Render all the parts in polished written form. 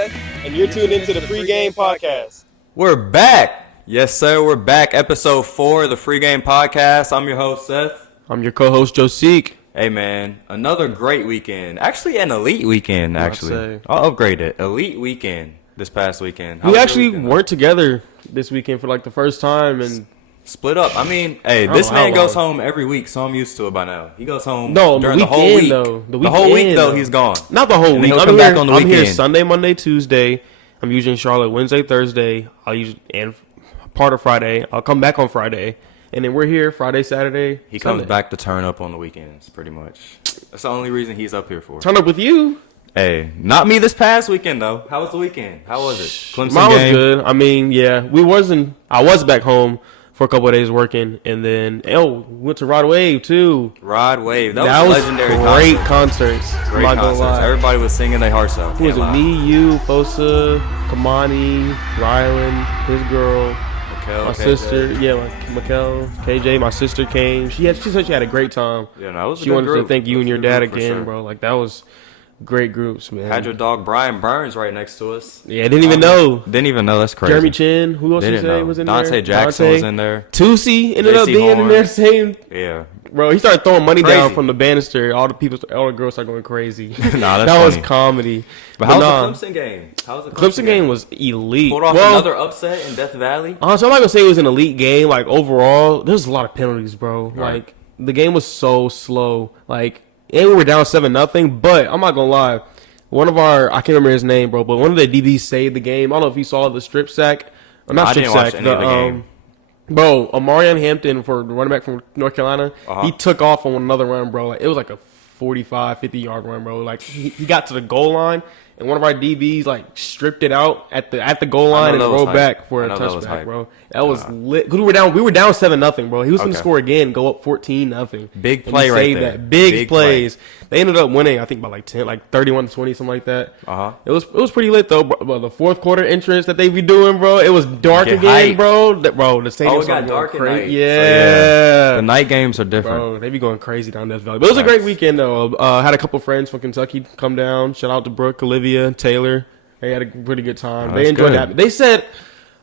Seth, and you're tuned into the Free Game Podcast. We're back. Yes, sir. We're back. Episode 4 of the Free Game Podcast. I'm your host, Seth. I'm your co-host, Josique. Hey, man. Another great weekend. Actually, an elite weekend, actually. I'll upgrade it. Elite weekend this past weekend. We actually weren't together this weekend for like the first time. And split up. I mean, hey, this man goes home every week, so I'm used to it by now. He goes home during the whole week. The whole week, though, he's gone. Not the whole week. I'm here Sunday, Monday, Tuesday. I'm usually in Charlotte Wednesday, Thursday. And part of Friday. I'll come back on Friday. And then we're here Friday, Saturday, He comes back to turn up on the weekends, pretty much. That's the only reason he's up here for. Turn up with you? Hey, not me this past weekend, though. How was the weekend? How was it? Clemson Mine game? Was good. I mean, yeah. I was back home for a couple of days working, and then went to Rod Wave too. Rod Wave, that was legendary. Great concerts. Great concerts. Everybody was singing their hearts out. Who was it? Me, you, Fosa, Kamani, Rylan, his girl, my sister. Yeah, Mikkel, KJ. My sister came. She said she had a great time. Yeah, no, it was a She good wanted group. to thank you and your dad again, sure. bro. Like that was great groups, man. Had your dog Brian Burns right next to us. Yeah, didn't even know. That's crazy. Jeremy Chin, who else you say was in there? Dante Jackson was in there. Tusi ended up being in there same. Yeah. Bro, he started throwing money down from the banister. All the girls started going crazy. That was comedy. But how was the Clemson game? Clemson game was elite. Pulled off another upset in Death Valley. So I'm not gonna say it was an elite game. Like overall, there's a lot of penalties, bro. Right. Like the game was so slow. Like and we were down 7-0. But I'm not gonna lie. I can't remember his name, bro, but one of the DBs saved the game. I don't know if you saw the strip sack. I didn't watch any of the game. Bro, Amarian Hampton, for the running back from North Carolina, he took off on another run, bro. It was like a 45, 50-yard run, bro. Like, he got to the goal line, and one of our DBs, like, stripped it out at the goal line and rolled back for a touchback, bro. That was lit. Because we were down 7-0, bro. He was going to score again, go up 14-0. Big play right there. Big plays. They ended up winning, I think, by like 10, like 31-20, something like that. It was pretty lit though. But the fourth quarter entrance that they be doing, bro, it was dark again, bro. The stadium got dark at night. Yeah. So, yeah, the night games are different. Bro, they be going crazy down Death Valley. But it was a great weekend though. Had a couple friends from Kentucky come down. Shout out to Brooke, Olivia, Taylor. They had a pretty good time. They enjoyed that. They said,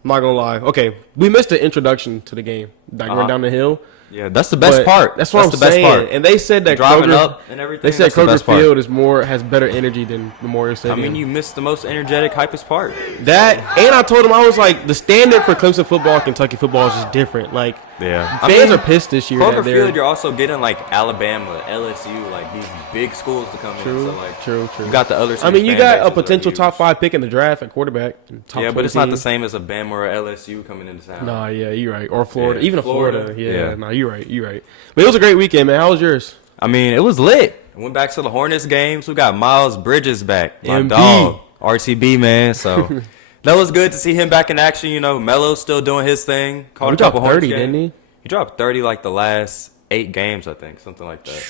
I'm not gonna lie. Okay, we missed the introduction to the game. Like going down the hill. Yeah, that's the best part. That's what I'm saying. Best part. And they said that driving up and everything. They said Kroger Field has better energy than Memorial Stadium. I mean, you missed the most energetic, hypest part. And I told him, I was like, the standard for Clemson football and Kentucky football is just different. Like, fans are pissed this year. Kroger Field, you're also getting like Alabama, LSU, like these big schools to come in. So like, true. You got the other. I mean, you got a potential top 5 pick in the draft at quarterback. But it's not the same as a Bama or LSU coming into town. Nah, yeah, you're right. Or Florida, even Florida. Yeah, nah, you're right. But it was a great weekend, man. How was yours? I mean, it was lit. I went back to the Hornets games. We got Miles Bridges back. My dog, RTB, man. So that was good to see him back in action. You know, Melo's still doing his thing. He dropped 30, didn't he? He dropped 30 like the last 8 games, I think. Something like that.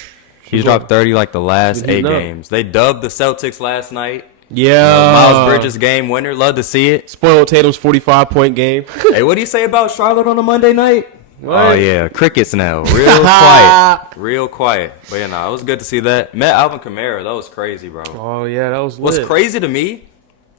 He's dropped 30 like the last 8 games. They dubbed the Celtics last night. Yeah. Miles Bridges game winner. Love to see it. Spoiled Tatum's 45-point game. Hey, what do you say about Charlotte on a Monday night? What? Oh, yeah. Crickets now. Real quiet. But, it was good to see that. Met Alvin Kamara. That was crazy, bro. Oh, yeah. That was lit. What's crazy to me,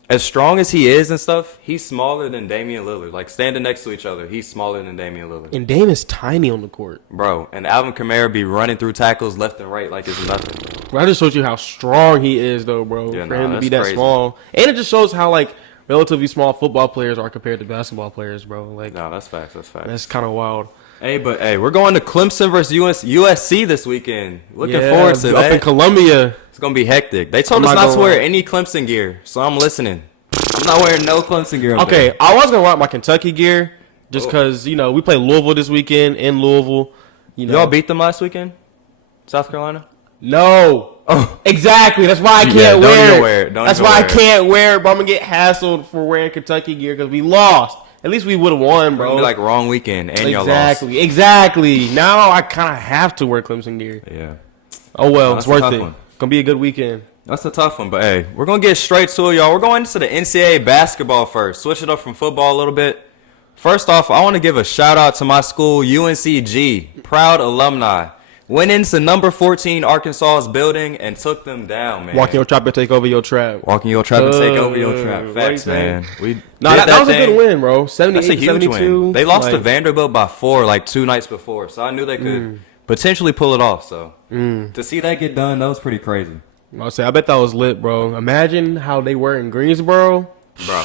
as strong as he is and stuff, he's smaller than Damian Lillard. Like, standing next to each other, he's smaller than Damian Lillard. And Dame is tiny on the court. Bro, and Alvin Kamara be running through tackles left and right like it's nothing. Bro, I just showed you how strong he is, though, bro. For him to be that small. And it just shows how, like, relatively small football players are compared to basketball players, bro. Like, no, that's facts. That's kind of wild. Hey, we're going to Clemson versus USC this weekend. Looking forward to that. Up in Columbia. It's going to be hectic. They told us not to wear any Clemson gear, so I'm listening. I'm not wearing no Clemson gear. Okay, I was going to rock my Kentucky gear just because, we play Louisville this weekend in Louisville. Y'all beat them last weekend? South Carolina? No. Oh. Exactly. That's why I can't wear it. That's why I can't wear it, but I'm going to get hassled for wearing Kentucky gear because we lost. At least we would have won, bro. Be like wrong weekend and y'all lost. Exactly. Now I kind of have to wear Clemson gear. Yeah. Oh, well. It's worth it. Going to be a good weekend. That's a tough one, but hey, we're going to get straight to it, y'all. We're going into the NCAA basketball first. Switch it up from football a little bit. First off, I want to give a shout out to my school, UNCG. Proud alumni. went into number 14 Arkansas's building and took them down, man. Walking your trap and take over your trap. Walking your trap and take over your trap. Facts, man. That was a good win, bro. 78, that's a huge 72. Win. They lost to Vanderbilt by 4 like 2 nights before, so I knew they could potentially pull it off. So to see that get done, that was pretty crazy. I bet that was lit, bro. Imagine how they were in Greensboro. Bro,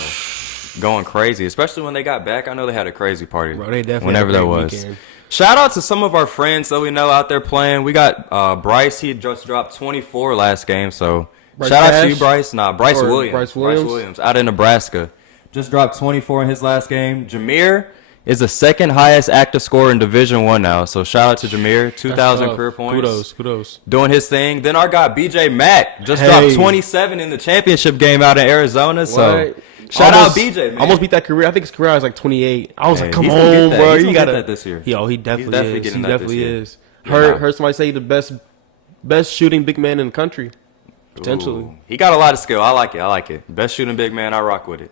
going crazy, especially when they got back. I know they had a crazy party. Bro, they definitely whenever that was. Weekend. Shout out to some of our friends that we know out there playing. We got Bryce. He just dropped 24 last game. So Bryce shout Cash? out to you, Bryce. Bryce Williams. Bryce Williams out in Nebraska. Just dropped 24 in his last game. Jameer is the second highest active scorer in Division I now. So shout out to Jameer. 2,000 career points. Kudos. Doing his thing. Then our guy BJ Mack just dropped 27 in the championship game out in Arizona. What? So shout out BJ, man. Almost beat that career. I think his career was like 28. I was like, come on, bro. You got that this year. Yo, he definitely is. He definitely is. Heard somebody say the best shooting big man in the country. Potentially. Ooh, he got a lot of skill. I like it. Best shooting big man. I rock with it.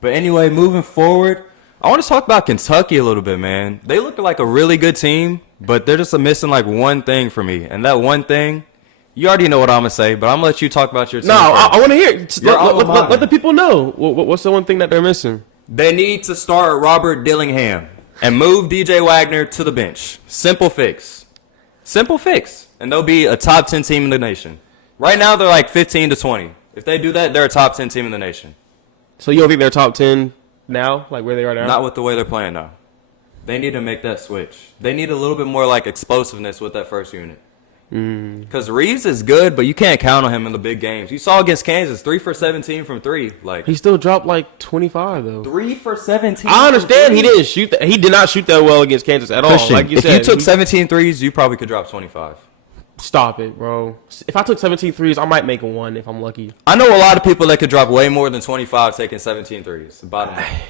But anyway, moving forward, I want to talk about Kentucky a little bit, man. They look like a really good team, but they're just missing like one thing for me. And that one thing, you already know what I'm going to say, but I'm going to let you talk about your team. No, I want to hear it. Let the people know. What's the one thing that they're missing? They need to start Robert Dillingham and move DJ Wagner to the bench. Simple fix. And they'll be a top 10 team in the nation. Right now, they're like 15 to 20. If they do that, they're a top 10 team in the nation. So you don't think they're top 10 now, like where they are now? Not with the way they're playing now. They need to make that switch. They need a little bit more like explosiveness with that first unit. Because Reeves is good, but you can't count on him in the big games. You saw against Kansas, 3 for 17 from 3. Like he still dropped like 25 though. 3 for 17. I understand he didn't shoot that. He did not shoot that well against Kansas at all. Like you said, if you took 17 threes, you probably could drop 25. Stop it, bro. If I took 17 threes, I might make a 1 if I'm lucky. I know a lot of people that could drop way more than 25 taking 17 threes. Bottom line.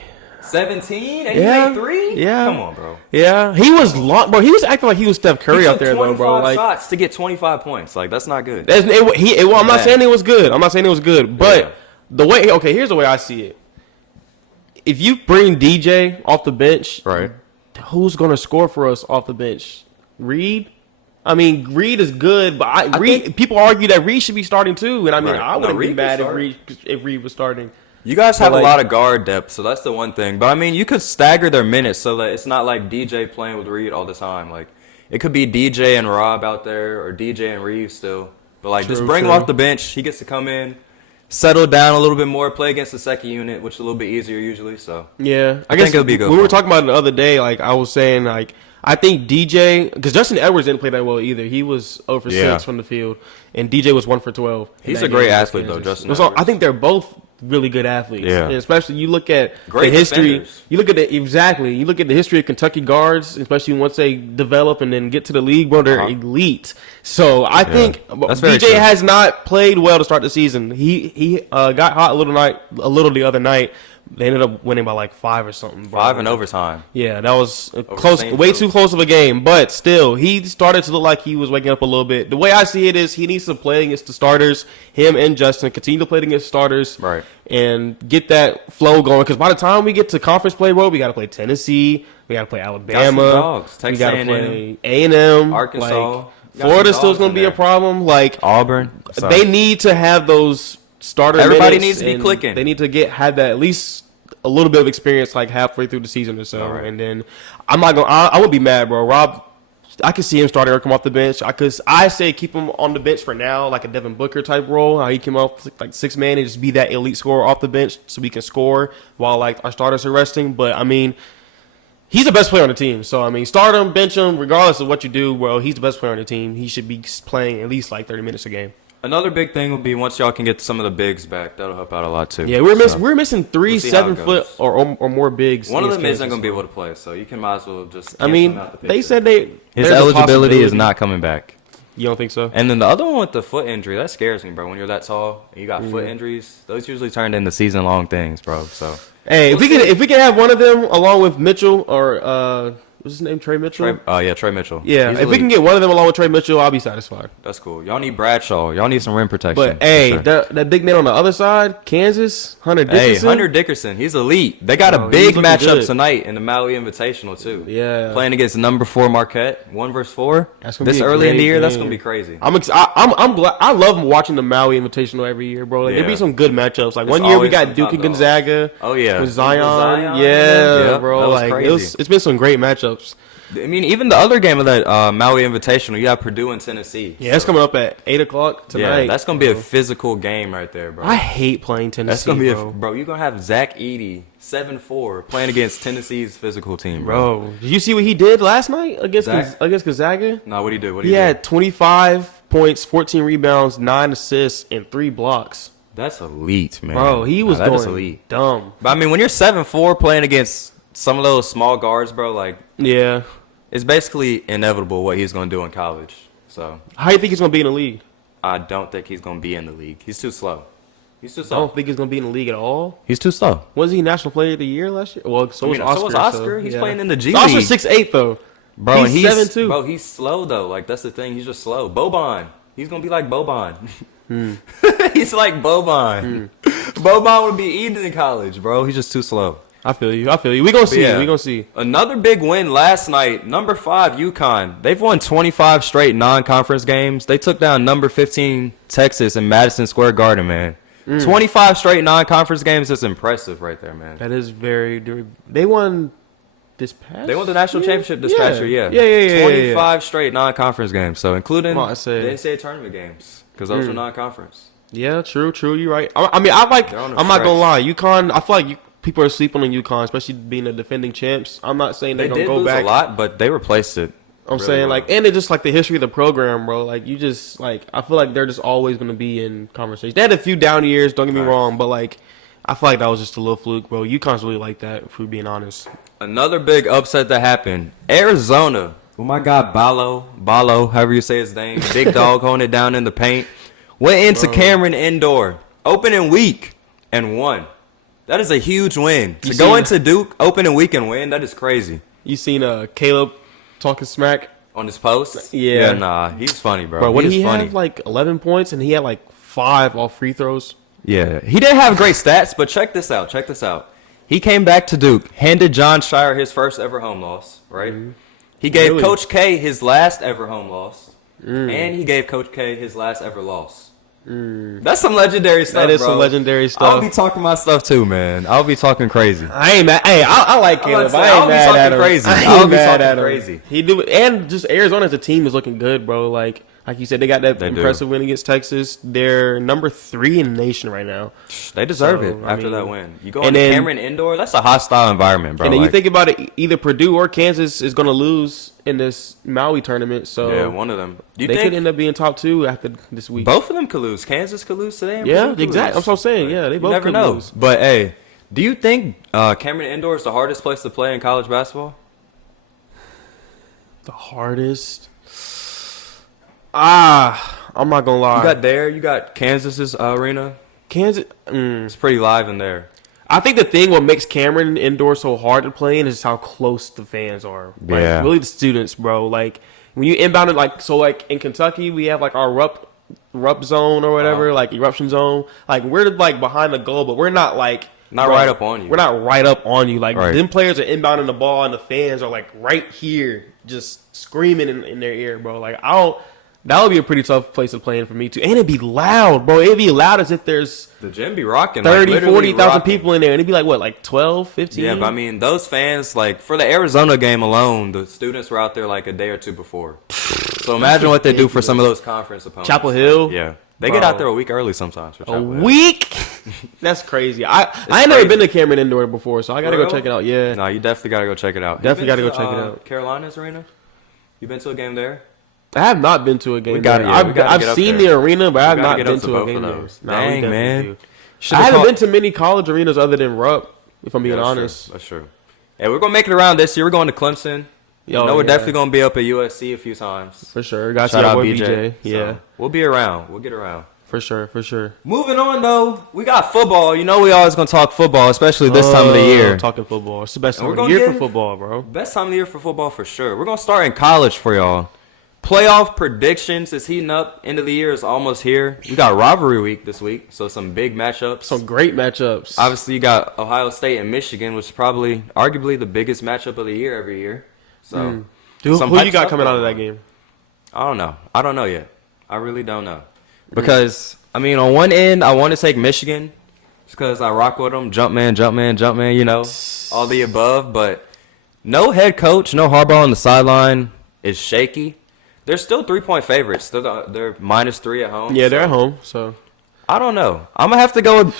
17? And he made 3? Yeah. Come on, bro. Yeah. He was long, bro. He was acting like he was Steph Curry out there, though, bro. Like shots to get 25 points. Like, that's not good. I'm not saying it was good. But the way, here's the way I see it. If you bring DJ off the bench, right, who's going to score for us off the bench? Reed? I mean, Reed is good, but people argue that Reed should be starting too. And I mean, I wouldn't be mad if Reed was starting. You guys have a lot of guard depth, so that's the one thing. But I mean, you could stagger their minutes so that it's not like DJ playing with Reed all the time. Like, it could be DJ and Rob out there, or DJ and Reeves still. But like, just bring him off the bench. He gets to come in, settle down a little bit more, play against the second unit, which is a little bit easier usually. So yeah, I guess it'll be good. We were talking about it the other day. Like I was saying, like I think DJ, because Justin Edwards didn't play that well either. He was 0 for 6 from the field, and DJ was 1 for 12. He's a great athlete though, Justin Edwards. So I think they're both really good athletes. Yeah. And especially you look at great the history. Defenders. You look at you look at the history of Kentucky guards, especially once they develop and then get to the league, bro, they're elite. So I think DJ has not played well to start the season. He got hot a little the other night. They ended up winning by like 5 or something. Bro. 5 in overtime. Yeah, that was close, way too close of a game. But still, he started to look like he was waking up a little bit. The way I see it is he needs to play against the starters, him and Justin, continue to play against starters, right, and get that flow going. Because by the time we get to conference play, bro, we got to play Tennessee, we got to play Alabama, we got to play A&M, Arkansas. Like, Florida's still going to be a problem. Like Auburn, they need to have those starter. Everybody needs to be clicking. They need to have that at least a little bit of experience, like halfway through the season or so, and then I'm not gonna. I would be mad, bro. Rob, I could see him starting or come off the bench. I say keep him on the bench for now, like a Devin Booker type role. How he came off like 6 man and just be that elite scorer off the bench, so we can score while like our starters are resting. But I mean, he's the best player on the team. So I mean, start him, bench him, regardless of what you do. Well, he's the best player on the team. He should be playing at least like 30 minutes a game. Another big thing will be once y'all can get some of the bigs back. That'll help out a lot too. Yeah, we're missing 3 7-foot or more bigs. One of them isn't going to be able to play, so you can might as well just. I mean, they said his eligibility is not coming back. You don't think so? And then the other one with the foot injury, that scares me, bro. When you're that tall and you got foot injuries, those usually turn into season-long things, bro. So hey, if we can have one of them along with Mitchell or What's his name? Trey Mitchell? Trey Mitchell. Yeah, He's if we can get one of them along with Trey Mitchell, I'll be satisfied. That's cool. Y'all need Bradshaw. Y'all need some rim protection. But, hey, that big man on the other side, Kansas, Hunter Dickinson. Hey, Hunter Dickinson, he's elite. They got a big matchup tonight in the Maui Invitational, too. Yeah. Playing against number 4 Marquette, 1 versus 4. That's gonna this be early in the year, game. that's going to be crazy. I'm glad. I love watching the Maui Invitational every year, bro. Like, there be some good matchups. Like, It's one year we got some Duke top and Gonzaga. Oh, yeah. With Zion. Yeah, Yeah, bro. that was Like, crazy. it's been some great matchups. I mean, even the other game of that Maui Invitational, you have Purdue and Tennessee. Yeah, it's coming up at 8 o'clock tonight. Yeah, that's going to be a physical game right there, bro. I hate playing Tennessee, That's going to be bro. you're going to have Zach Edey, 7'4", playing against Tennessee's physical team, Bro, did you see what he did last night against Gonzaga? No, what'd he do? He had 25 points, 14 rebounds, 9 assists, and 3 blocks. That's elite, man. Bro, he was that is going elite. dumb. But, I mean, when you're 7'4", playing against some of those small guards, bro, like, Yeah. it's basically inevitable what he's going to do in college. So How do you think he's going to be in the league? I don't think he's going to be in the league. He's too slow. He's too I slow. don't think he's going to be in the league at all. He's too slow. Wasn't he National Player of the Year last year? Well, so was Oscar. So was Oscar. He's playing in the G League. Oscar's 6'8", though. Bro, he's 7'2". Bro, he's slow, though. Like, that's the thing. He's just slow. Boban. He's going to be like Boban. He's like Boban. Boban would be eating in college, bro. He's just too slow. I feel you. We going to see. We going to see. Another big win last night. Number 5, UConn. They've won 25 straight non-conference games. They took down number 15, Texas, in Madison Square Garden, man. 25 straight non-conference games is impressive right there, man. That is very. They won this past. They won the national championship this past year, Yeah. 25 straight non-conference games, so including Well, the NCAA tournament games, because those were non-conference. Yeah, true. You're right. I mean, I'm not gonna lie. UConn. I feel like people are sleeping on UConn, especially being the defending champs. I'm not saying they're gonna go back. They did lose a lot, but they replaced it. I'm saying like, and it's just like the history of the program, bro. Like you just like, I feel like they're just always gonna be in conversation. They had a few down years. Don't get me wrong, but like, I feel like that was just a little fluke, bro. UConn's really like that, if we're being honest. Another big upset that happened. Arizona. Oh my God, Ballo, however you say his name, big dog holding it down in the paint. Went into Cameron Indoor, opening week, and won. That is a huge win. To go into Duke, opening week and win, that is crazy. You seen Caleb talking smack on his post? Yeah. Nah, he's funny, bro. Bro, what did he funny. have? Like 11 points, and he had like 5 off free throws. Yeah, he didn't have great stats, but check this out. He came back to Duke, handed John Shire his first ever home loss, right? Mm-hmm. He gave Coach K his last ever home loss, and he gave Coach K his last ever loss. That's some legendary stuff, That is bro. some legendary stuff. I'll be talking my stuff too, man. I'll be talking crazy. I ain't mad. Hey, I like Caleb. I ain't mad at him. I'll be talking crazy. He do it, and just Arizona as a team is looking good, bro. Like you said, they got that impressive win against Texas. They're number 3 in the nation right now. They deserve it after that win. You go into Cameron Indoor, that's a hostile environment, bro. And then you think about it, either Purdue or Kansas is going to lose in this Maui tournament. So yeah, one of them. They could end up being top 2 after this week. Both of them could lose. Kansas could lose today. And yeah, exactly. That's what I'm saying. Yeah, they both could lose. But hey, do you think Cameron Indoor is the hardest place to play in college basketball? The hardest? I'm not gonna lie. You got Kansas's arena. Kansas, it's pretty live in there. I think the thing what makes Cameron Indoor so hard to play in is how close the fans are. Like, yeah, really the students, bro. Like when you inbound it, like in Kentucky, we have like our rup zone or whatever, like eruption zone. Like we're like behind the goal, but we're not like right up on you. We're not right up on you. Like them players are inbounding the ball, and the fans are like right here, just screaming in their ear, bro. Like that would be a pretty tough place to play in for me, too. And it'd be loud, bro. It'd be loud as if there's the gym be rocking 30, 40,000 people in there. And it'd be like, what, like 12, 15? Yeah, but I mean, those fans, like, for the Arizona game alone, the students were out there like a day or two before. So imagine what they do for some of those conference opponents. Chapel Hill? Yeah. They get out there a week early sometimes. For Chapel Hill. Week? That's crazy. I ain't never been to Cameron Indoor before, so I got to go check it out. Yeah. No, you definitely got to go check it out. Definitely got to go check it out. Carolina's arena? You been to a game there? I have not been to a game there. I've seen the arena, but I have not been to a game there. Dang, man. I haven't been to many college arenas other than Rupp, if I'm being honest. That's true. Hey, we're going to make it around this year. We're going to Clemson. We're definitely going to be up at USC a few times. For sure. Got Shout out BJ. Yeah. So we'll be around. We'll get around. For sure. Moving on, though, we got football. You know we always going to talk football, especially this time of the year. Talking football. It's the best time of the year for football, bro. Best time of the year for football, for sure. We're going to start in college for y'all. Playoff predictions is heating up. End of the year is almost here. We got rivalry week this week, so some big matchups. Some great matchups. Obviously, you got Ohio State and Michigan, which is probably arguably the biggest matchup of the year every year. So, who you got coming out of that game? I don't know. I don't know yet. I really don't know. Because, I mean, on one end, I want to take Michigan just because I rock with them. Jump man, you know, all the above. But no head coach, no Harbaugh on the sideline is shaky. They're still 3-point favorites. They're -3 at home. Yeah, they're at home. So I don't know. I'm gonna have to go with.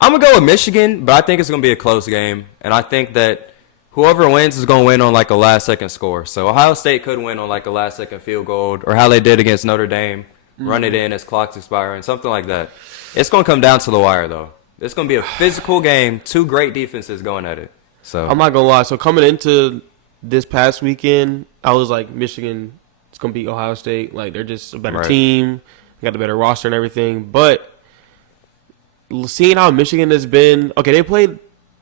I'm gonna go with Michigan, but I think it's gonna be a close game, and I think that whoever wins is gonna win on like a last-second score. So Ohio State could win on like a last-second field goal, or how they did against Notre Dame, run it in as clock's expiring, something like that. It's gonna come down to the wire, though. It's gonna be a physical game. Two great defenses going at it. So I'm not gonna lie. So coming into this past weekend, I was like, Michigan is going to beat Ohio State. Like, they're just a better team. They got the better roster and everything. But seeing how Michigan has been, okay, they played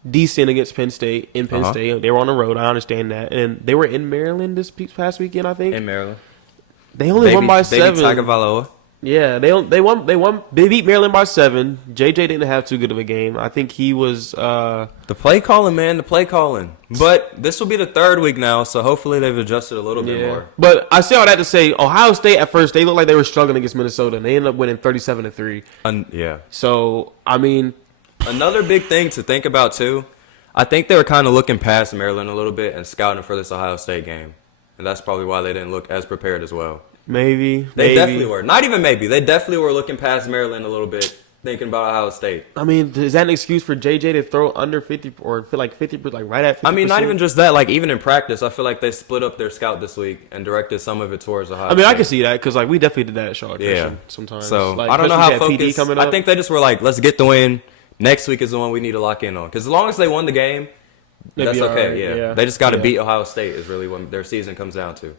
decent against Penn State in Penn State. They were on the road. I understand that. And they were in Maryland this past weekend, I think. In Maryland. They only won by 7. Baby Tagovailoa. Yeah, they beat Maryland by 7. JJ didn't have too good of a game. I think he was the play calling, man, the play calling. But this will be the third week now, so hopefully they've adjusted a little bit more. But I say all that to say Ohio State at first they looked like they were struggling against Minnesota and they ended up winning 37-3. Yeah. So, I mean, another big thing to think about too, I think they were kind of looking past Maryland a little bit and scouting for this Ohio State game. And that's probably why they didn't look as prepared as well. Maybe. They definitely were. Not even maybe. They definitely were looking past Maryland a little bit, thinking about Ohio State. I mean, is that an excuse for JJ to throw under 50 or feel like 50, like right at 50%? I mean, not even just that. Like, even in practice, I feel like they split up their scout this week and directed some of it towards Ohio State. I can see that because, like, we definitely did that at Shaw Attrition sometimes. So, like, I don't know how focused. I think they just were like, let's get the win. Next week is the one we need to lock in on. Because as long as they won the game, that's okay. Right. Yeah. They just got to beat Ohio State is really what their season comes down to.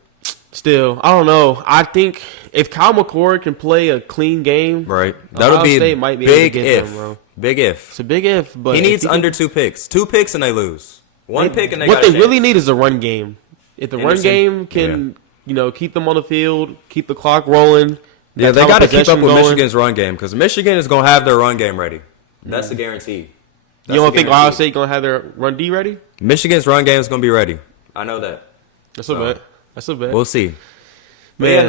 Still, I don't know. I think if Kyle McCord can play a clean game, right, that'll be State might be big able to get them, bro. Big if. It's a big if, but he needs under 2 picks. 2 picks and they lose. One pick and they. What they really need is a run game. If the run game can, keep them on the field, keep the clock rolling. Yeah, they got to keep up with Michigan's run game because Michigan is going to have their run game ready. That's a guarantee. You don't think Ohio State going to have their run D ready? Michigan's run game is going to be ready. I know that. That's a bet. That's a bet. We'll see. Man,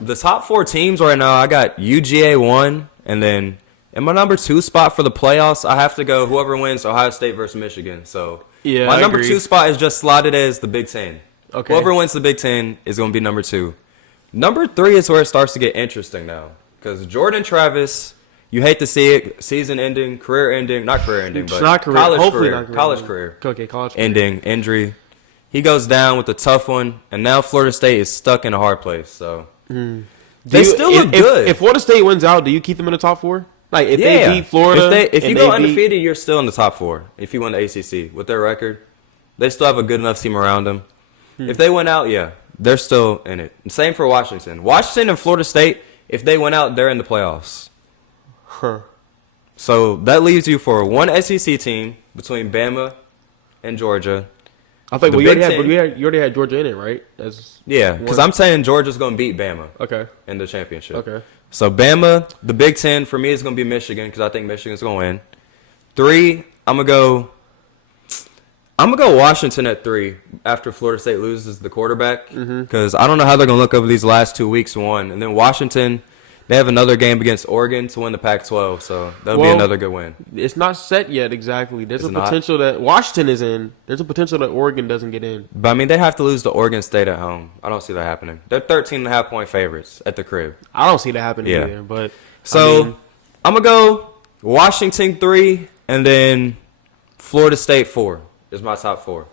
the top 4 teams right now, I got UGA 1, and then in my number 2 spot for the playoffs, I have to go whoever wins Ohio State versus Michigan. So my number 2 spot is just slotted as the Big Ten. Okay. Whoever wins the Big Ten is going to be number 2. Number 3 is where it starts to get interesting now because Jordan Travis, you hate to see it, season ending, career ending, not career ending, but not career. College Hopefully career, not career. college career. Okay, college career. Ending, injury. He goes down with a tough one, and now Florida State is stuck in a hard place. So they still look good. If Florida State wins out, do you keep them in the top 4? Like if they beat Florida, if you go undefeated, you're still in the top 4. If you win the ACC with their record, they still have a good enough team around them. If they went out, they're still in it. And same for Washington. Washington and Florida State, if they went out, they're in the playoffs. So that leaves you for one SEC team between Bama and Georgia. I think you already had Georgia in it, right? Because I'm saying Georgia's going to beat Bama. Okay. In the championship. Okay. So Bama, the Big Ten for me is going to be Michigan because I think Michigan's going to win. 3, I'm gonna go Washington at 3 after Florida State loses the quarterback because I don't know how they're going to look over these last 2 weeks. 1, and then Washington. They have another game against Oregon to win the Pac-12, so that'll be another good win. It's not set yet exactly. There's a potential that Washington is in. There's a potential that Oregon doesn't get in. But, I mean, they have to lose to Oregon State at home. I don't see that happening. They're 13.5-point favorites at the crib. I don't see that happening either. But I'm going to go Washington 3 and then Florida State 4 is my top 4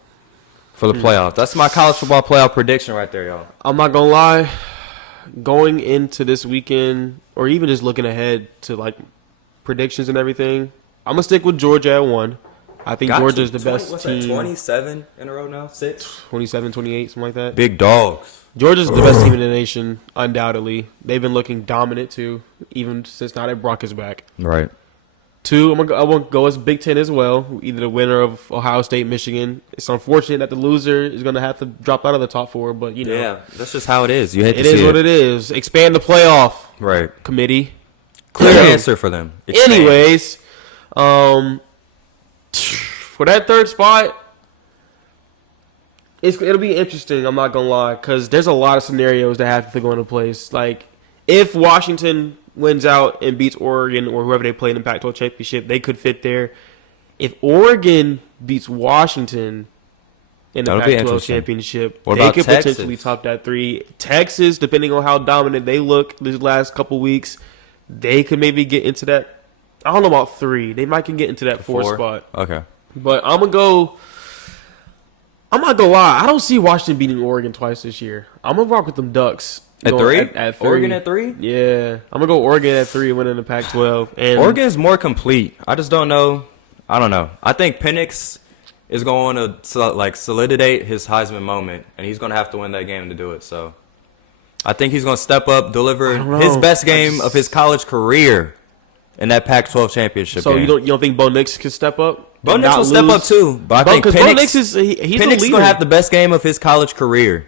for the playoff. That's my college football playoff prediction right there, y'all. I'm not going to lie. Going into this weekend, or even just looking ahead to like predictions and everything, I'm gonna stick with Georgia at 1. I think Georgia's the best team. What's that, 27 in a row now? 6? 27, 28, something like that. Big dogs. Georgia's the best team in the nation, undoubtedly. They've been looking dominant too, even since now that Brock is back. Right. 2, I want to go as Big Ten as well. Either the winner of Ohio State, Michigan. It's unfortunate that the loser is going to have to drop out of the top 4, but you know. Yeah, that's just how it is. You hate to see it is what it is. Expand the playoff. Right. Committee. Clear answer for them. Expand. Anyways, for that 3rd spot, it'll be interesting. I'm not gonna lie, because there's a lot of scenarios that have to go into place. Like if Washington wins out and beats Oregon or whoever they play in the Pac-12 championship, they could fit there. If Oregon beats Washington in the Pac-12 championship, they could potentially top that 3. Texas, depending on how dominant they look these last couple weeks, they could maybe get into that. I don't know about 3. They might can get into that 4 spot. Okay. But I'm not gonna lie. I don't see Washington beating Oregon twice this year. I'm gonna rock with them Ducks. At 3? At 3? Oregon at 3? Yeah. I'm going to go Oregon at 3 winning the Pac-12. And Oregon is more complete. I just don't know. I don't know. I think Penix is going to solidate his Heisman moment, and he's going to have to win that game to do it. So I think he's going to step up, deliver his best game of his college career in that Pac-12 championship game. So you don't think Bo Nix can step up? Bo Nix will step up too, but I think Penix is he's Penix is going to have the best game of his college career.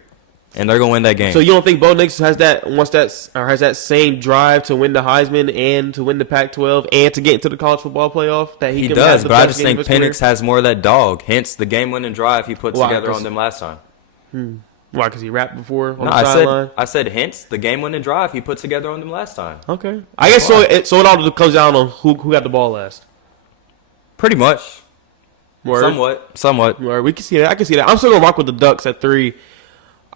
And they're gonna win that game. So you don't think Bo Nix has that same drive to win the Heisman and to win the Pac-12 and to get into the college football playoff that he can does? Have the but I just game think Penix has more of that dog. Hence the game-winning drive he put together on them last time. Why? Because he rapped before on the sideline? I said hence the game-winning drive he put together on them last time. Okay, I guess so. It all comes down on who got the ball last. Pretty much. Word. Somewhat. Word. We can see that. I can see that. I'm still gonna rock with the Ducks at 3.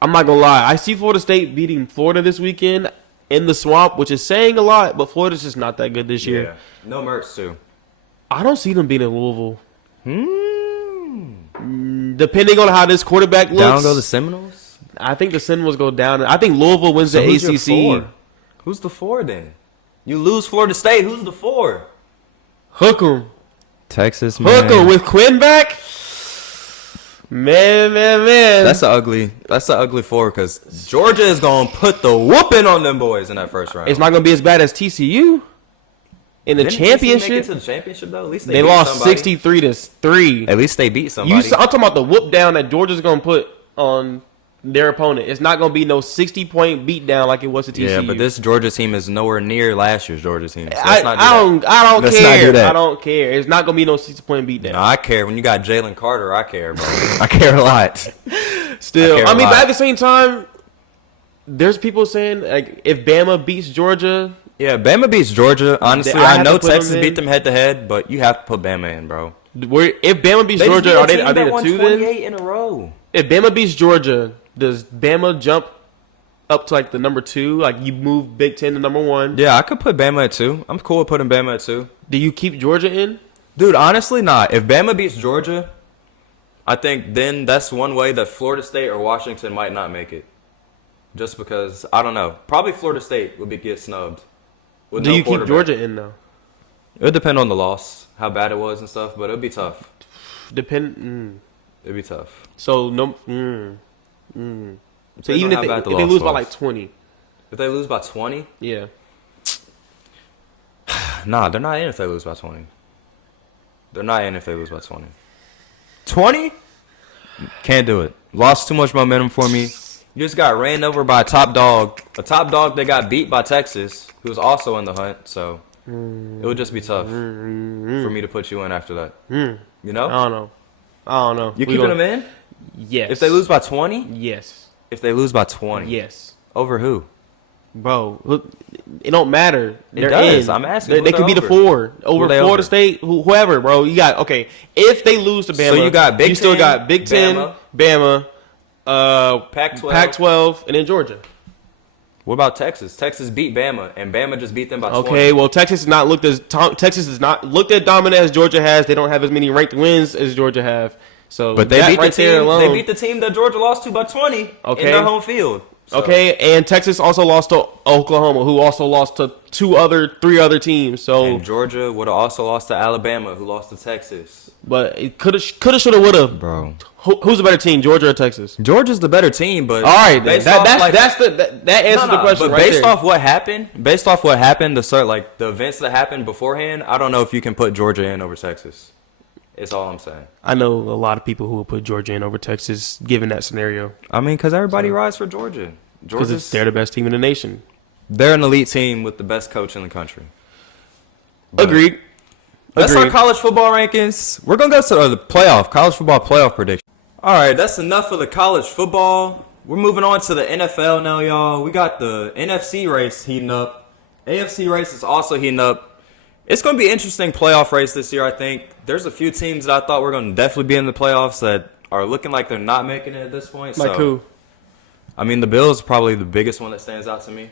I'm not going to lie. I see Florida State beating Florida this weekend in the Swamp, which is saying a lot, but Florida's just not that good this year. Yeah. No Mertz, too. I don't see them beating Louisville. Depending on how this quarterback looks. Down go the Seminoles? I think the Seminoles go down. I think Louisville wins the ACC. Who's the 4 then? You lose Florida State. Who's the 4? Hook 'em. Texas, man. Hook 'em with Quinn back. Man. That's an ugly 4 because Georgia is gonna put the whooping on them boys in that first round. It's not gonna be as bad as TCU in the championship. Make it to the championship though. At least they lost 63-3. At least they beat somebody. I'm talking about the whoop down that Georgia's gonna put on their opponent. It's not gonna be no 60-point beat down like it was to TCU. Yeah, but this Georgia team is nowhere near last year's Georgia team. So I don't care. I don't care. It's not gonna be no 60-point beat down. No, I care. When you got Jalen Carter, I care, bro. I care a lot. Still, but at the same time, there's people saying like if Bama beats Georgia. Yeah, Bama beats Georgia. Honestly, I know Texas beat them head to head, but you have to put Bama in, bro. If Bama beats Georgia, are they the 2 then? 28 in a row. If Bama beats Georgia, does Bama jump up to like the number 2? Like you move Big Ten to number 1? Yeah, I could put Bama at 2. I'm cool with putting Bama at 2. Do you keep Georgia in? Dude, honestly, not. If Bama beats Georgia, I think then that's one way that Florida State or Washington might not make it. Just because, I don't know. Probably Florida State would get snubbed. Do you keep Georgia in, though? It would depend on the loss, how bad it was and stuff, but it would be tough. It'd be tough. So, no. So, even if they lose by like 20. If they lose by 20? Yeah. Nah, they're not in if they lose by 20. They're not in if they lose by 20. 20? Can't do it. Lost too much momentum for me. You just got ran over by a top dog. A top dog that got beat by Texas, who was also in the hunt. So it would just be tough for me to put you in after that. You know? I don't know. You keeping them in? Yes. If they lose by 20? Yes. If they lose by 20? Yes. Over who? Bro, look, it don't matter. It does. I'm asking. They could be the 4 over Florida State, whoever, bro. You got if they lose to Bama, so you got Big 10, still got Big 10, Bama, Pac-12, and then Georgia. What about Texas? Texas beat Bama, and Bama just beat them by 20. Okay, well Texas has not looked as dominant as Georgia has. They don't have as many ranked wins as Georgia have. So, but they beat They beat the team that Georgia lost to by 20 in their home field. So. Okay, and Texas also lost to Oklahoma, who also lost to three other teams. So and Georgia would have also lost to Alabama, who lost to Texas. But it should have, would have. Bro, who's the better team, Georgia or Texas? Georgia's the better team, but all right, that answers the question. But right based there. off what happened, the events that happened beforehand, I don't know if you can put Georgia in over Texas. It's all I'm saying. I know a lot of people who will put Georgia in over Texas, given that scenario. I mean, because everybody rides for Georgia. Because they're the best team in the nation. They're an elite team with the best coach in the country. But Agreed. That's our college football rankings. We're going to go to the college football playoff prediction. All right, that's enough of the college football. We're moving on to the NFL now, y'all. We got the NFC race heating up. AFC race is also heating up. It's going to be an interesting playoff race this year, I think. There's a few teams that I thought were going to definitely be in the playoffs that are looking like they're not making it at this point. Like who? I mean, the Bills are probably the biggest one that stands out to me.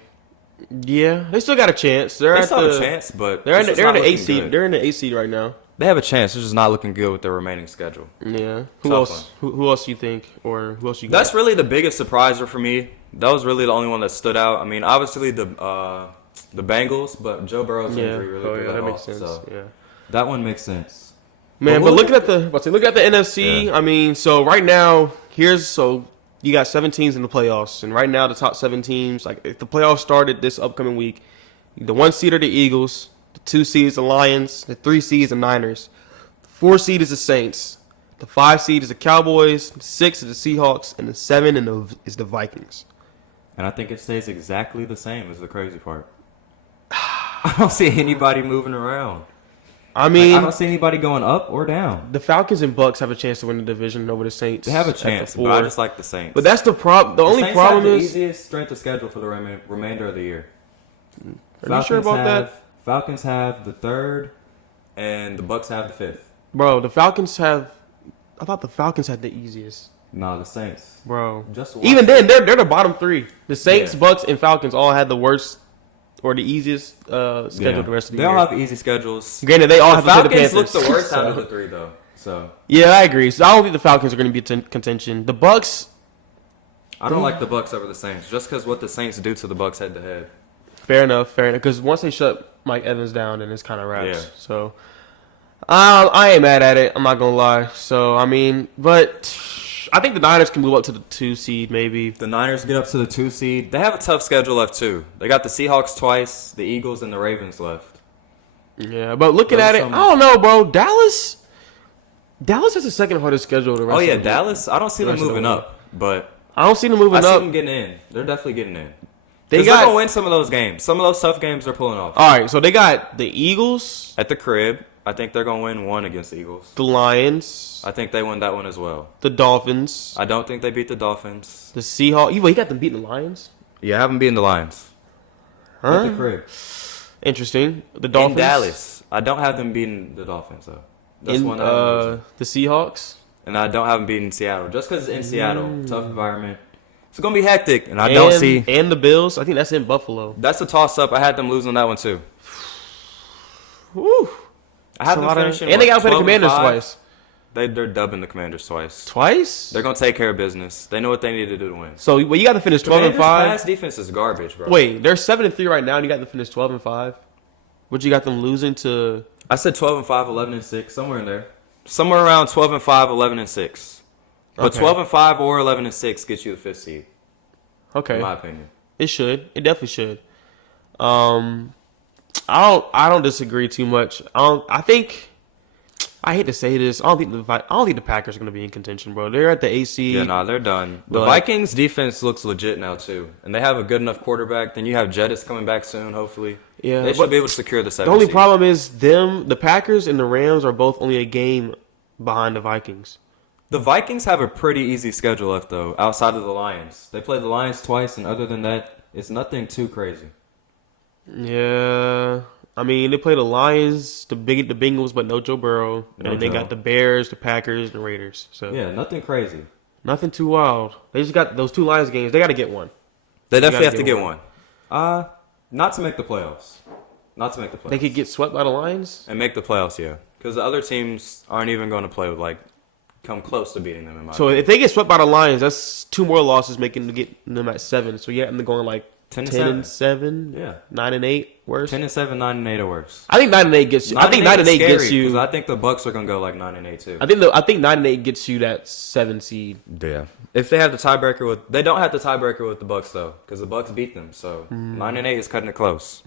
Yeah, they still got a chance. They still have a chance, but they're in the 8 seed. They're in the 8 seed right now. They have a chance. They're just not looking good with their remaining schedule. Yeah. Who else? Who else do you think, or who else you got? That's really the biggest surpriser for me. That was really the only one that stood out. I mean, obviously the Bengals, but Joe Burrow's injury really threw that makes off. sense. So yeah. that one makes sense. Man, but looking at the NFC, I mean, so right now, you got 7 teams in the playoffs, and right now the top 7 teams, like if the playoffs started this upcoming week, the 1 seed are the Eagles, the 2 seed is the Lions, the 3 seed is the Niners, the 4 seed is the Saints, the 5 seed is the Cowboys, the 6 is the Seahawks, and the 7 is the Vikings. And I think it stays exactly the same is the crazy part. I don't see anybody moving around. I mean, I don't see anybody going up or down. The Falcons and Bucks have a chance to win the division over the Saints. They have a chance, but I just like the Saints. But that's the problem. The only problem is the easiest strength of schedule for the remainder of the year. Are you sure about that? Falcons have the 3rd, and the Bucks have the 5th. Bro, the Falcons have. I thought the Falcons had the easiest. No, the Saints. Bro, just even then, they're the bottom 3. The Saints, Bucks, and Falcons all had the worst. Or the easiest schedule the rest of the year. They all have easy schedules. Granted, they all have to play the Panthers. Falcons look the worst out of the 3, though. So yeah, I agree. So I don't think the Falcons are going to be in contention. The Bucks. I don't like the Bucks over the Saints, just because what the Saints do to the Bucks head to head. Fair enough. Because once they shut Mike Evans down, then it's kind of wraps. Yeah. So I ain't mad at it. I'm not gonna lie. So I mean, but I think the Niners can move up to the 2 seed, maybe. The Niners get up to the 2 seed. They have a tough schedule left, too. They got the Seahawks twice, the Eagles, and the Ravens left. Yeah, but looking at it, I don't know, bro. Dallas has the second hardest schedule. The rest of Dallas. I don't see them moving up, but I don't see them moving up. I see them getting in. They're definitely getting in. They're going to win some of those games. Some of those tough games they're pulling off. All right, so they got the Eagles. At the crib. I think they're going to win one against the Eagles. The Lions. I think they win that one as well. The Dolphins. I don't think they beat the Dolphins. The Seahawks. You got them beating the Lions? Yeah, I haven't beaten the Lions. Huh? At the crib. Interesting. The Dolphins. In Dallas. I don't have them beating the Dolphins, though. That's one the Seahawks. And I don't have them beating Seattle. Just because it's in Seattle. Tough environment. It's going to be hectic, and I don't see... And the Bills. I think that's in Buffalo. That's a toss-up. I had them losing that one, too. Woo. I have them finishing, and they got to play the Commanders twice. They're dubbing the Commanders twice. Twice? They're going to take care of business. They know what they need to do to win. So, you got to finish 12-5. Pass defense is garbage, bro. Wait, they're 7-3 right now, and you got to finish 12-5? What you got them losing to? I said 12-5, 11-6, somewhere in there. Somewhere around 12-5, 11-6. But 12-5 or 11-6 gets you the 5th seed. Okay. In my opinion. It should. It definitely should. I don't disagree too much. I think I hate to say this. I don't think the Packers are going to be in contention, bro. They're at the 8 seed. Yeah, nah, they're done. The Vikings defense looks legit now too, and they have a good enough quarterback. Then you have Jettis coming back soon, hopefully. Yeah, they should be able to secure the 7th seed. The only problem is the Packers and the Rams are both only a game behind the Vikings. The Vikings have a pretty easy schedule left though, outside of the Lions. They play the Lions twice, and other than that, it's nothing too crazy. Yeah, I mean they play the Lions, the Bengals, but no Joe Burrow, and then they got the Bears, the Packers, and the Raiders. So yeah, nothing crazy, nothing too wild. They just got those 2 Lions games. They got to get one. They definitely have to get one. Not to make the playoffs. Not to make the playoffs. They could get swept by the Lions and make the playoffs, yeah, because the other teams aren't even going to play with come close to beating them. So if they get swept by the Lions, that's 2 more losses, making them get them at 7. So yeah, and they're going 10-7. Yeah. 9-8 worse. 10-7, 9-8 or worse. I think 9-8 gets you. I think 9-8 gets you. Because I think the Bucks are gonna go like 9-8 too. I think 9-8 gets you that 7 seed. Yeah. If they have the tiebreaker they don't have the tiebreaker with the Bucks though, because the Bucks beat them. So 9-8 is cutting it close.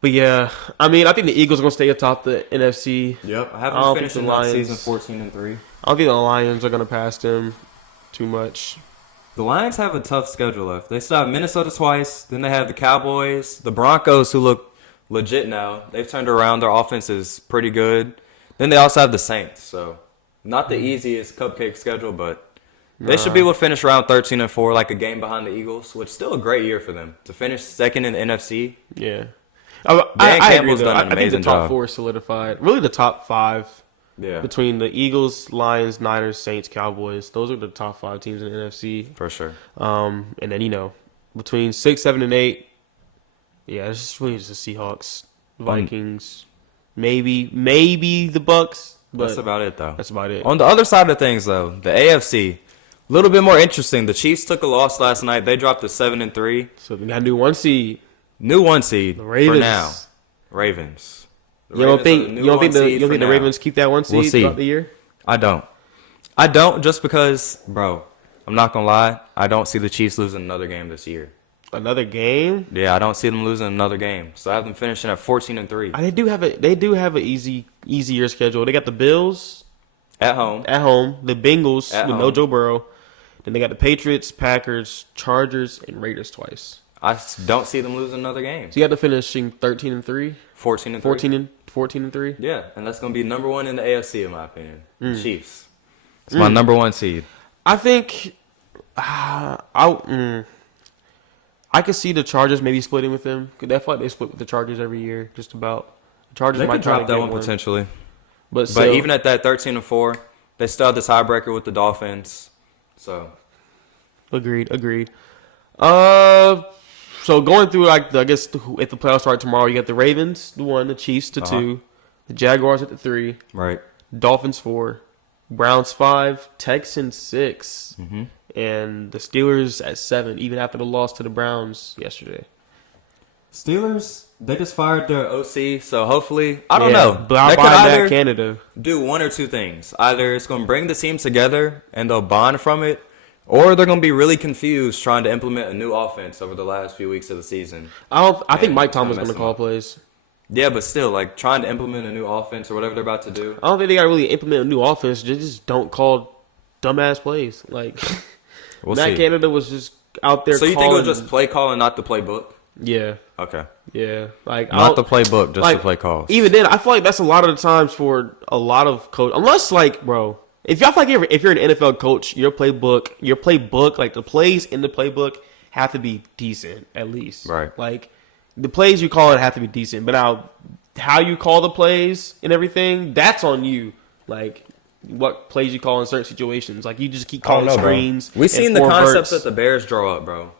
But yeah, I mean, I think the Eagles are gonna stay atop the NFC. Yep. I haven't finished the season 14-3. I don't think the Lions are gonna pass them too much. The Lions have a tough schedule left. They still have Minnesota twice. Then they have the Cowboys, the Broncos, who look legit now. They've turned around. Their offense is pretty good. Then they also have the Saints. So not the easiest cupcake schedule, but they should be able to finish around 13-4, like a game behind the Eagles, which is still a great year for them to finish second in the NFC. Yeah, I agree. done an I think the amazing top job. 4 is solidified. Really, the top 5. Yeah, Between the Eagles, Lions, Niners, Saints, Cowboys, those are the top 5 teams in the NFC. for sure. And then between 6, 7, and 8, yeah, it's just really just the Seahawks, Vikings, maybe the Bucks. But That's about it, though. That's about it. On the other side of things, though, the AFC, a little bit more interesting. The Chiefs took a loss last night. They dropped to 7-3. So they got to do 1 seed. New 1 seed The Ravens. for now. Ravens. You don't think the Ravens keep that 1 seed We'll see. throughout the year? I don't just because, bro, I'm not going to lie. I don't see the Chiefs losing another game this year. Another game? Yeah, I don't see them losing another game. So I have them finishing at 14-3. They do have a easier schedule. They got the Bills At home. the Bengals At with no home. Joe Burrow. Then they got the Patriots, Packers, Chargers, and Raiders twice. I don't see them losing another game. So you got to finishing 13-3, 14-3. 14-3. Yeah, and that's going to be number 1 in the AFC, in my opinion. Chiefs. It's my number 1 seed. I think I could see the Chargers maybe splitting with them. Cause I feel like they split with the Chargers every year, just about. The Chargers They might could try drop to that get one potentially. But Even at that 13-4, they still have the tiebreaker with the Dolphins. So agreed. So going through if the playoffs start tomorrow, you got the Ravens, the 1, the Chiefs, the 2, the Jaguars at the 3, right. Dolphins 4, Browns 5, Texans 6, and the Steelers at 7, even after the loss to the Browns yesterday. Steelers, they just fired their OC, so hopefully, I don't know. They could either Canada. do one or two things. Either it's going to bring the team together and they'll bond from it, or they're going to be really confused trying to implement a new offense over the last few weeks of the season. I think Mike Tomlin's going to call plays. Yeah, but still, like, trying to implement a new offense or whatever they're about to do. I don't think they got to really implement a new offense. They just don't call dumbass plays. Like, Matt Canada was just out there. So you think it was just play call and not the playbook? Yeah. Okay. Yeah. Like not the playbook, just the play calls. Even then, I feel like that's a lot of the times for a lot of coach. Unless, like, bro, if y'all feel like if you're an NFL coach, your playbook, like the plays in the playbook have to be decent at least. Right. Like the plays you call it have to be decent. But now, how you call the plays and everything, that's on you. Like what plays you call in certain situations. Like you just keep calling screens. We've seen the concepts that the Bears draw up, bro.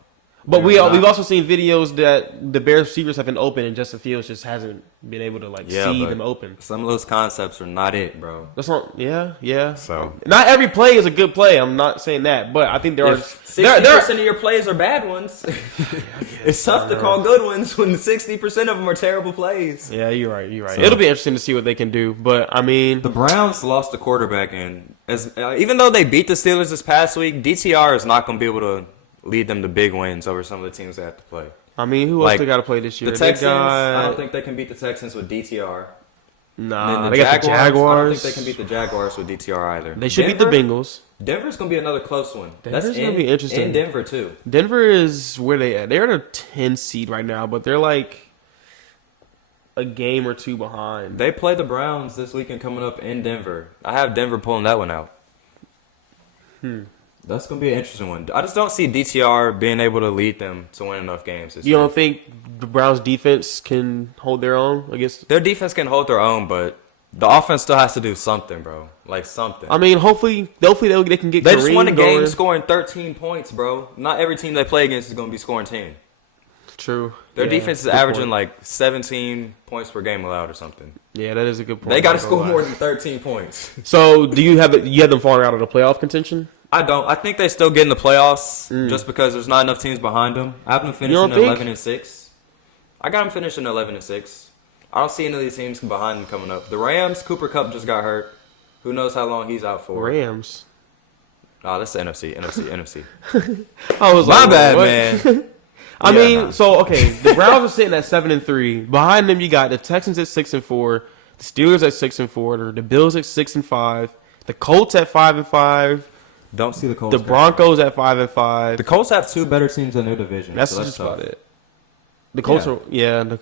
But we've also seen videos that the Bears receivers have been open and Justin Fields just hasn't been able to see them open. Some of those concepts are not it, bro. That's not. Yeah. So not every play is a good play. I'm not saying that, but I think there are 60% of your plays are bad ones. It's tough to call good ones when 60% of them are terrible plays. Yeah, you're right. So, it'll be interesting to see what they can do. But I mean, the Browns lost a quarterback, and even though they beat the Steelers this past week, DTR is not going to be able to lead them to big wins over some of the teams they have to play. I mean, who else they got to play this year? The Texans, I don't think they can beat the Texans with DTR. Nah, they got the Jaguars. I don't think they can beat the Jaguars with DTR either. They should beat the Bengals. Denver's going to be another close one. Denver's going to be interesting. In Denver, too. Denver is where they at. They're at a 10 seed right now, but they're like a game or two behind. They play the Browns this weekend coming up in Denver. I have Denver pulling that one out. That's going to be an interesting one. I just don't see DTR being able to lead them to win enough games this year. You don't think the Browns' defense can hold their own against? Their defense can hold their own, but the offense still has to do something, bro. Like something. I mean, hopefully they can get. They just won a game scoring 13 points, bro. Not every team they play against is going to be scoring 10. True. Their defense is averaging like 17 points per game allowed or something. Yeah, that is a good point. They got to score more than 13 points. So, do you have them falling out of the playoff contention? I don't. I think they still get in the playoffs just because there's not enough teams behind them. I have them finishing 11-6. I got them finishing 11-6. I don't see any of these teams behind them coming up. The Rams, Cooper Kupp just got hurt. Who knows how long he's out for? Rams. Oh, that's the NFC. NFC. I was my like, bad, what? man. I mean, so okay, the Browns are sitting at 7-3. Behind them, you got the Texans at 6-4, the Steelers at 6-4, the Bills at 6-5, the Colts at 5-5. Don't see the Colts. The Broncos at 5-5. The Colts have two better teams in their division. That's just about it. The Colts are, and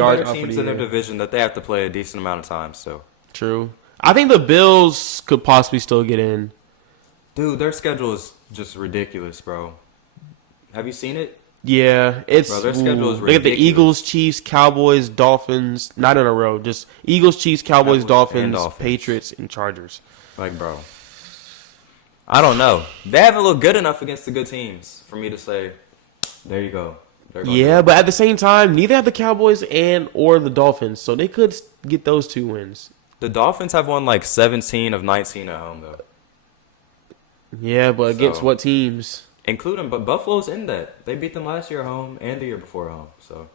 AR teams in their division that they have to play a decent amount of time. So true. I think the Bills could possibly still get in. Dude, their schedule is just ridiculous, bro. Have you seen it? Yeah, it's bro, their schedule is ridiculous. They got the Eagles, Chiefs, Cowboys, Dolphins, not in a row. Just Eagles, Chiefs, Cowboys, Dolphins, Patriots, and Chargers. Like, bro, I don't know. They haven't looked good enough against the good teams for me to say, there you go. Yeah, but at the same time, neither have the Cowboys or the Dolphins, so they could get those 2 wins. The Dolphins have won like 17 of 19 at home, though. Yeah, but against what teams? But Buffalo's in that. They beat them last year at home and the year before at home. So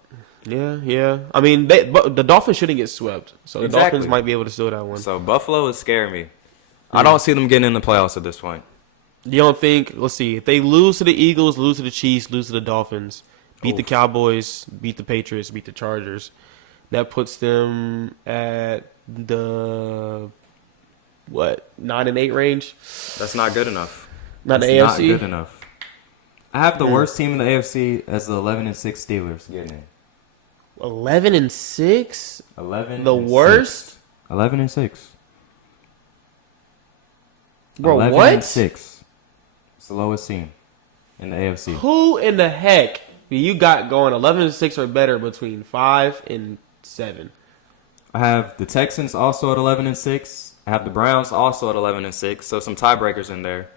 yeah. I mean, the Dolphins shouldn't get swept, so the Dolphins might be able to steal that one. So Buffalo is scaring me. I don't see them getting in the playoffs at this point. You don't think? Let's see. If they lose to the Eagles, lose to the Chiefs, lose to the Dolphins, beat the Cowboys, beat the Patriots, beat the Chargers, that puts them at the 9-8 range. That's not good enough. Not the AFC. Not good enough. I have the worst team in the AFC as the 11-6 Steelers getting in. 11-6. 11. The worst. 11-6. Bro, 11 what? 6. It's the lowest team in the AFC. Who in the heck do you got going 11-6 or better between 5 and 7? I have the Texans also at 11-6. I have the Browns also at 11-6. So some tiebreakers in there.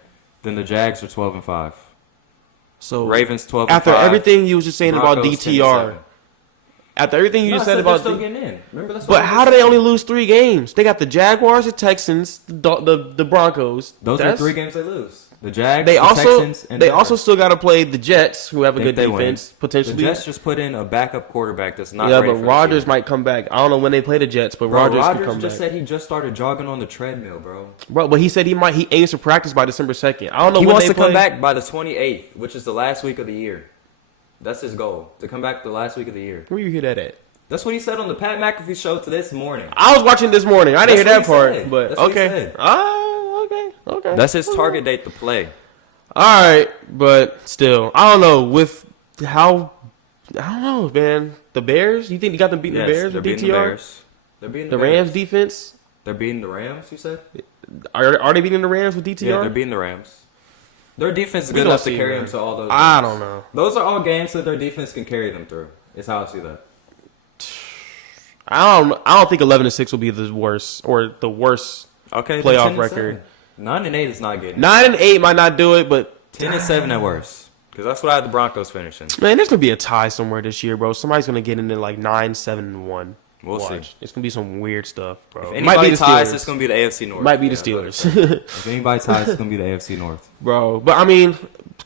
Then the Jags are 12-5. So Ravens 12-5. After everything you was just saying Broncos, about DTR. After everything you just said about still getting in. Remember, that's but how do they only lose 3 games? They got the Jaguars, the Texans, the Broncos. Those are 3 games they lose. The Jags, Texans, and they also still got to play the Jets, who have a good defense potentially. The Jets just put in a backup quarterback that's not. Yeah, but Rodgers might come back. I don't know when they play the Jets, but Rodgers can come back. Just said he just started jogging on the treadmill, bro. Bro, but he said he aims to practice by December 2nd. I don't know. He when wants they to come back by the 28th, which is the last week of the year. That's his goal, to come back the last week of the year. Where you hear that at? That's what he said on the Pat McAfee show this morning. I was watching this morning. I didn't hear that part, but that's okay. Okay. That's his target date to play. All right, but still, I don't know. With how, I don't know, man. The Bears? You think they got them beating the Bears with DTR? They're beating the Rams defense. They're beating the Rams. You said? Are they beating the Rams with DTR? Yeah, they're beating the Rams. Their defense is good enough to carry them to all those games. I don't know. Those are all games that their defense can carry them through. Is how I see that. I don't think 11-6 will be the worst playoff record. 9-8 is not good. 9-8 might not do it, but 10-7 at worst. Because that's what I had the Broncos finishing. Man, there's gonna be a tie somewhere this year, bro. Somebody's gonna get into like 9-7-1. We'll see. It's gonna be some weird stuff, bro. If anybody ties, it's gonna be the AFC North. Might be the Steelers. If anybody ties, it's gonna be the AFC North, bro. But I mean,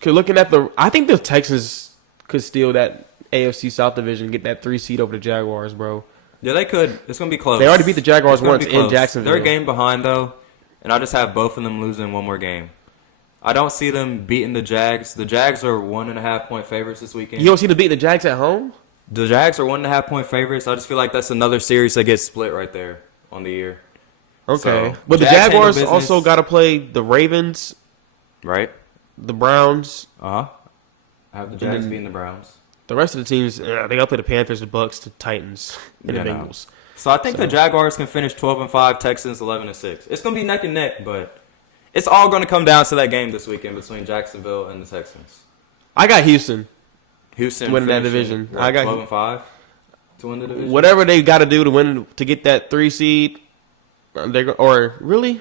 looking at I think the Texans could steal that AFC South division, get that 3 seed over the Jaguars, bro. Yeah, they could. It's gonna be close. They already beat the Jaguars once in Jacksonville. They're a game behind though, and I just have both of them losing one more game. I don't see them beating the Jags. The Jags are 1.5 point favorites this weekend. You don't see them beat the Jags at home? The Jags are 1.5 point favorites. I just feel like that's another series that gets split right there on the year. Okay, so, but the Jaguars also got to play the Ravens, right? The Browns. I have the Jags beating the Browns. The rest of the teams, they got to play the Panthers, the Bucks, the Titans, and the Bengals. So I think the Jaguars can finish 12-5, Texans 11-6. It's gonna be neck and neck, but it's all gonna come down to that game this weekend between Jacksonville and the Texans. I got Houston winning that division. I got 12-5 to win the division. Whatever they got to do to get that 3 seed, or really,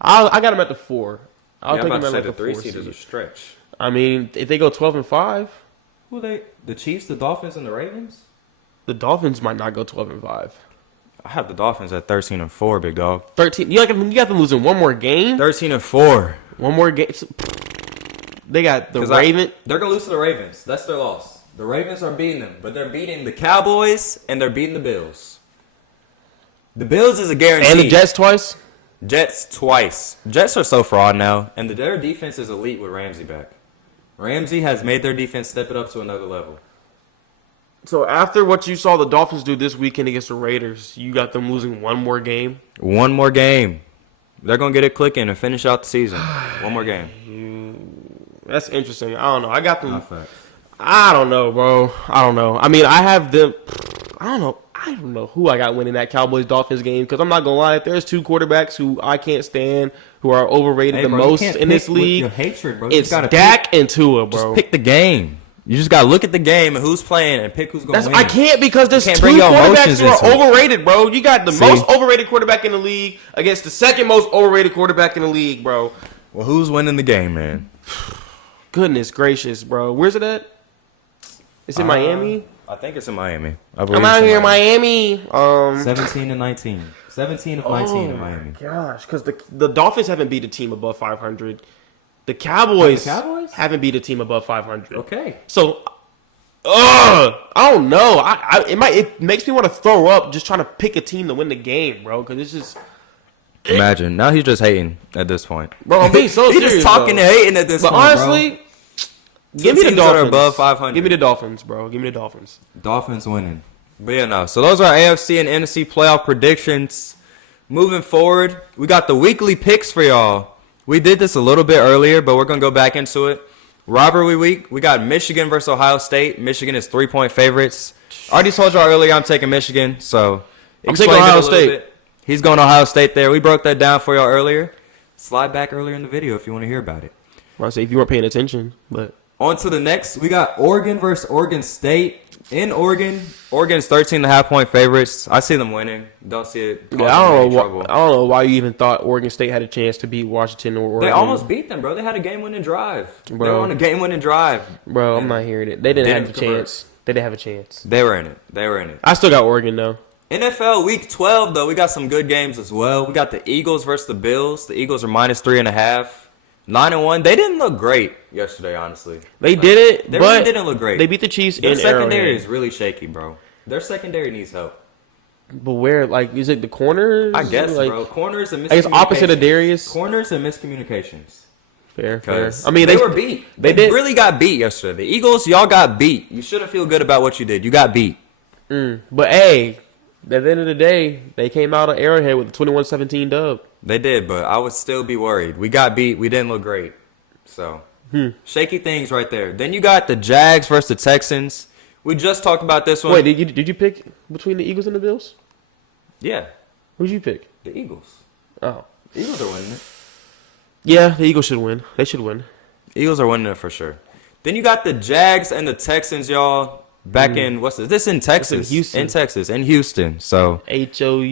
I got them at the 4. I'll take them at the 3 seed is a stretch. I mean, if they go 12-5, who they? The Chiefs, the Dolphins, and the Ravens. The Dolphins might not go 12-5. I have the Dolphins at 13-4, big dog. 13. You got them losing one more game. 13-4. One more game. They got the Ravens. They're gonna lose to the Ravens. That's their loss. The Ravens are beating them, but they're beating the Cowboys and they're beating the Bills. The Bills is a guarantee. And the Jets twice. Jets twice. Jets are so fraud now, and their defense is elite with Ramsey back. Ramsey has made their defense step it up to another level. So after what you saw the Dolphins do this weekend against the Raiders, you got them losing one more game? One more game. They're going to get it clicking and finish out the season. One more game. That's interesting. I don't know. I got them. Not facts. I don't know, bro. I don't know. I mean, I have them. I don't know. I don't know who I got winning that Cowboys-Dolphins game because I'm not going to lie. If there's two quarterbacks who I can't stand, who are overrated most in this league, hatred, bro. it's Dak and Tua, bro. Just pick the game. You just got to look at the game and who's playing and pick who's going to win. I can't because there's two quarterbacks who are overrated, bro. You got the most overrated quarterback in the league against the second most overrated quarterback in the league, bro. Well, who's winning the game, man? Goodness gracious, bro. Where's it at? Is it Miami? I think it's in Miami. I'm out here in Miami. 17-19. 17-19 in Miami. Gosh, because the Dolphins haven't beat a team above 500. The Cowboys haven't beat a team above 500. Okay. So, I don't know. It makes me want to throw up just trying to pick a team to win the game, bro. Because it's just. Imagine. Now he's just hating at this point. Bro, I'm being so serious. He's just talking and hating at this point, honestly, bro. Give me the Dolphins. Above 500. Give me the Dolphins, bro. Give me the Dolphins. Dolphins winning. But yeah, no. So those are our AFC and NFC playoff predictions. Moving forward, we got the weekly picks for y'all. We did this a little bit earlier, but we're going to go back into it. Rivalry week, we got Michigan versus Ohio State. Michigan is 3-point favorites. I already told y'all earlier I'm taking Michigan, so I'm taking Ohio State. He's going to Ohio State there. We broke that down for y'all earlier. Slide back earlier in the video if you want to hear about it. I'll say if you weren't paying attention, but... On to the next. We got Oregon versus Oregon State. In Oregon, Oregon's 13.5-point favorites. I see them winning. Don't see it. Yeah, I don't know why you even thought Oregon State had a chance to beat Washington or Oregon. They almost beat them, bro. They had a game-winning drive. Bro. They were on a game-winning drive. Bro, I'm not hearing it. They didn't have a chance. They didn't have a chance. They were in it. I still got Oregon, though. NFL Week 12, though, we got some good games as well. We got the Eagles versus the Bills. The Eagles are -3.5. 9-1. They didn't look great yesterday, honestly. They didn't, they but really didn't look great. They beat the Chiefs in Arrowhead. Their secondary is really shaky, bro. Their secondary needs help. But where, is it the corners? I guess, bro. Corners and miscommunications. I guess opposite of Darius. Corners and miscommunications. Fair. I mean, they were beat. They really got beat yesterday. The Eagles, y'all got beat. You shouldn't feel good about what you did. You got beat. But, hey, at the end of the day, they came out of Arrowhead with a 21-17 dub. They did, but I would still be worried. We got beat. We didn't look great. So, shaky things right there. Then you got the Jags versus the Texans. We just talked about this one. Wait, did you pick between the Eagles and the Bills? Yeah. Who'd you pick? The Eagles. Oh. The Eagles are winning it. Yeah, the Eagles should win. They should win. Eagles are winning it for sure. Then you got the Jags and the Texans, y'all. Back in, what's this? This in Texas. In Houston. In Texas. In Houston. So Houston.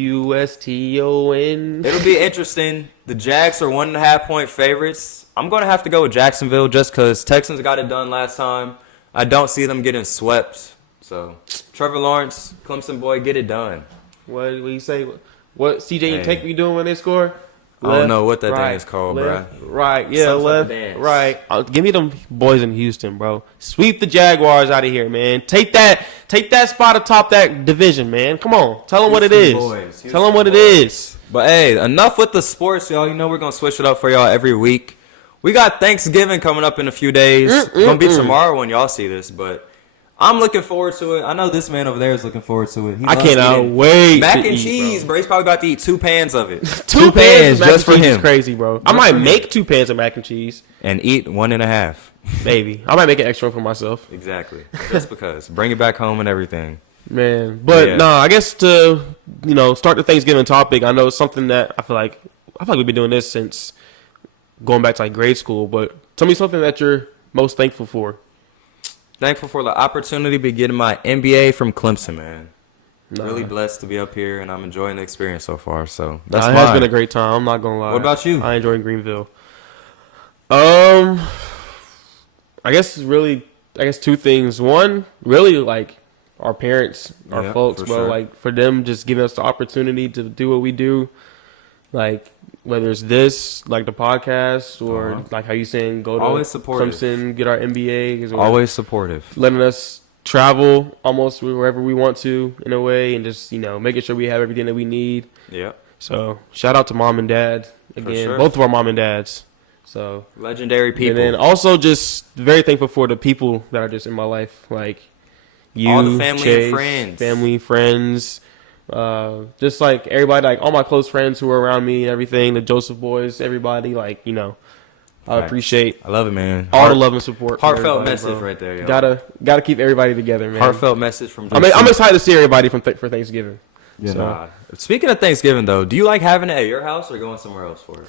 It'll be interesting. The Jags are 1.5-point favorites. I'm going to have to go with Jacksonville just because Texans got it done last time. I don't see them getting swept. So, Trevor Lawrence, Clemson boy, get it done. What do you say? What CJ and Tank be doing when they score? Left, I don't know what that thing is called, bro. Right, yeah, left, right. Give me them boys in Houston, bro. Sweep the Jaguars out of here, man. Take that spot atop that division, man. Come on, tell them what it is. Tell them what it is. But hey, enough with the sports, y'all. You know we're gonna switch it up for y'all every week. We got Thanksgiving coming up in a few days. It's gonna be tomorrow when y'all see this, but I'm looking forward to it. I know this man over there is looking forward to it. I cannot wait. Mac and cheese, bro. He's probably about to eat 2 pans of it. two pans just for him. Is crazy, bro. I might make 2 pans of mac and cheese and eat 1.5. Maybe I might make an extra for myself. Exactly, just because. Bring it back home and everything. Man, but I guess to start the Thanksgiving topic. I know it's something that I feel like we've been doing this since going back to like grade school. But tell me something that you're most thankful for. Thankful for the opportunity to be getting my MBA from Clemson, man. Really blessed to be up here, and I'm enjoying the experience so far. So that's it has been a great time. I'm not gonna lie. What about you? I enjoy Greenville. I guess 2 things. One, really like our parents, our folks, bro. Sure. Like for them just giving us the opportunity to do what we do. Like whether it's this, like the podcast, or like how you saying go to Clemson, get our MBAs, or always supportive, letting us travel almost wherever we want to in a way, and just making sure we have everything that we need. Yeah. So shout out to mom and dad again, both of our mom and dads. So legendary people. And then also just very thankful for the people that are just in my life, like you, all the family Chase, and friends, just like everybody, like all my close friends who are around me and everything, the Joseph boys, everybody, like I appreciate. I love it, man. All the love and support. Heartfelt message right there, yo. Gotta keep everybody together, man. Heartfelt message from. I'm excited to see everybody for Thanksgiving. Yeah. So. Speaking of Thanksgiving, though, do you like having it at your house or going somewhere else for it?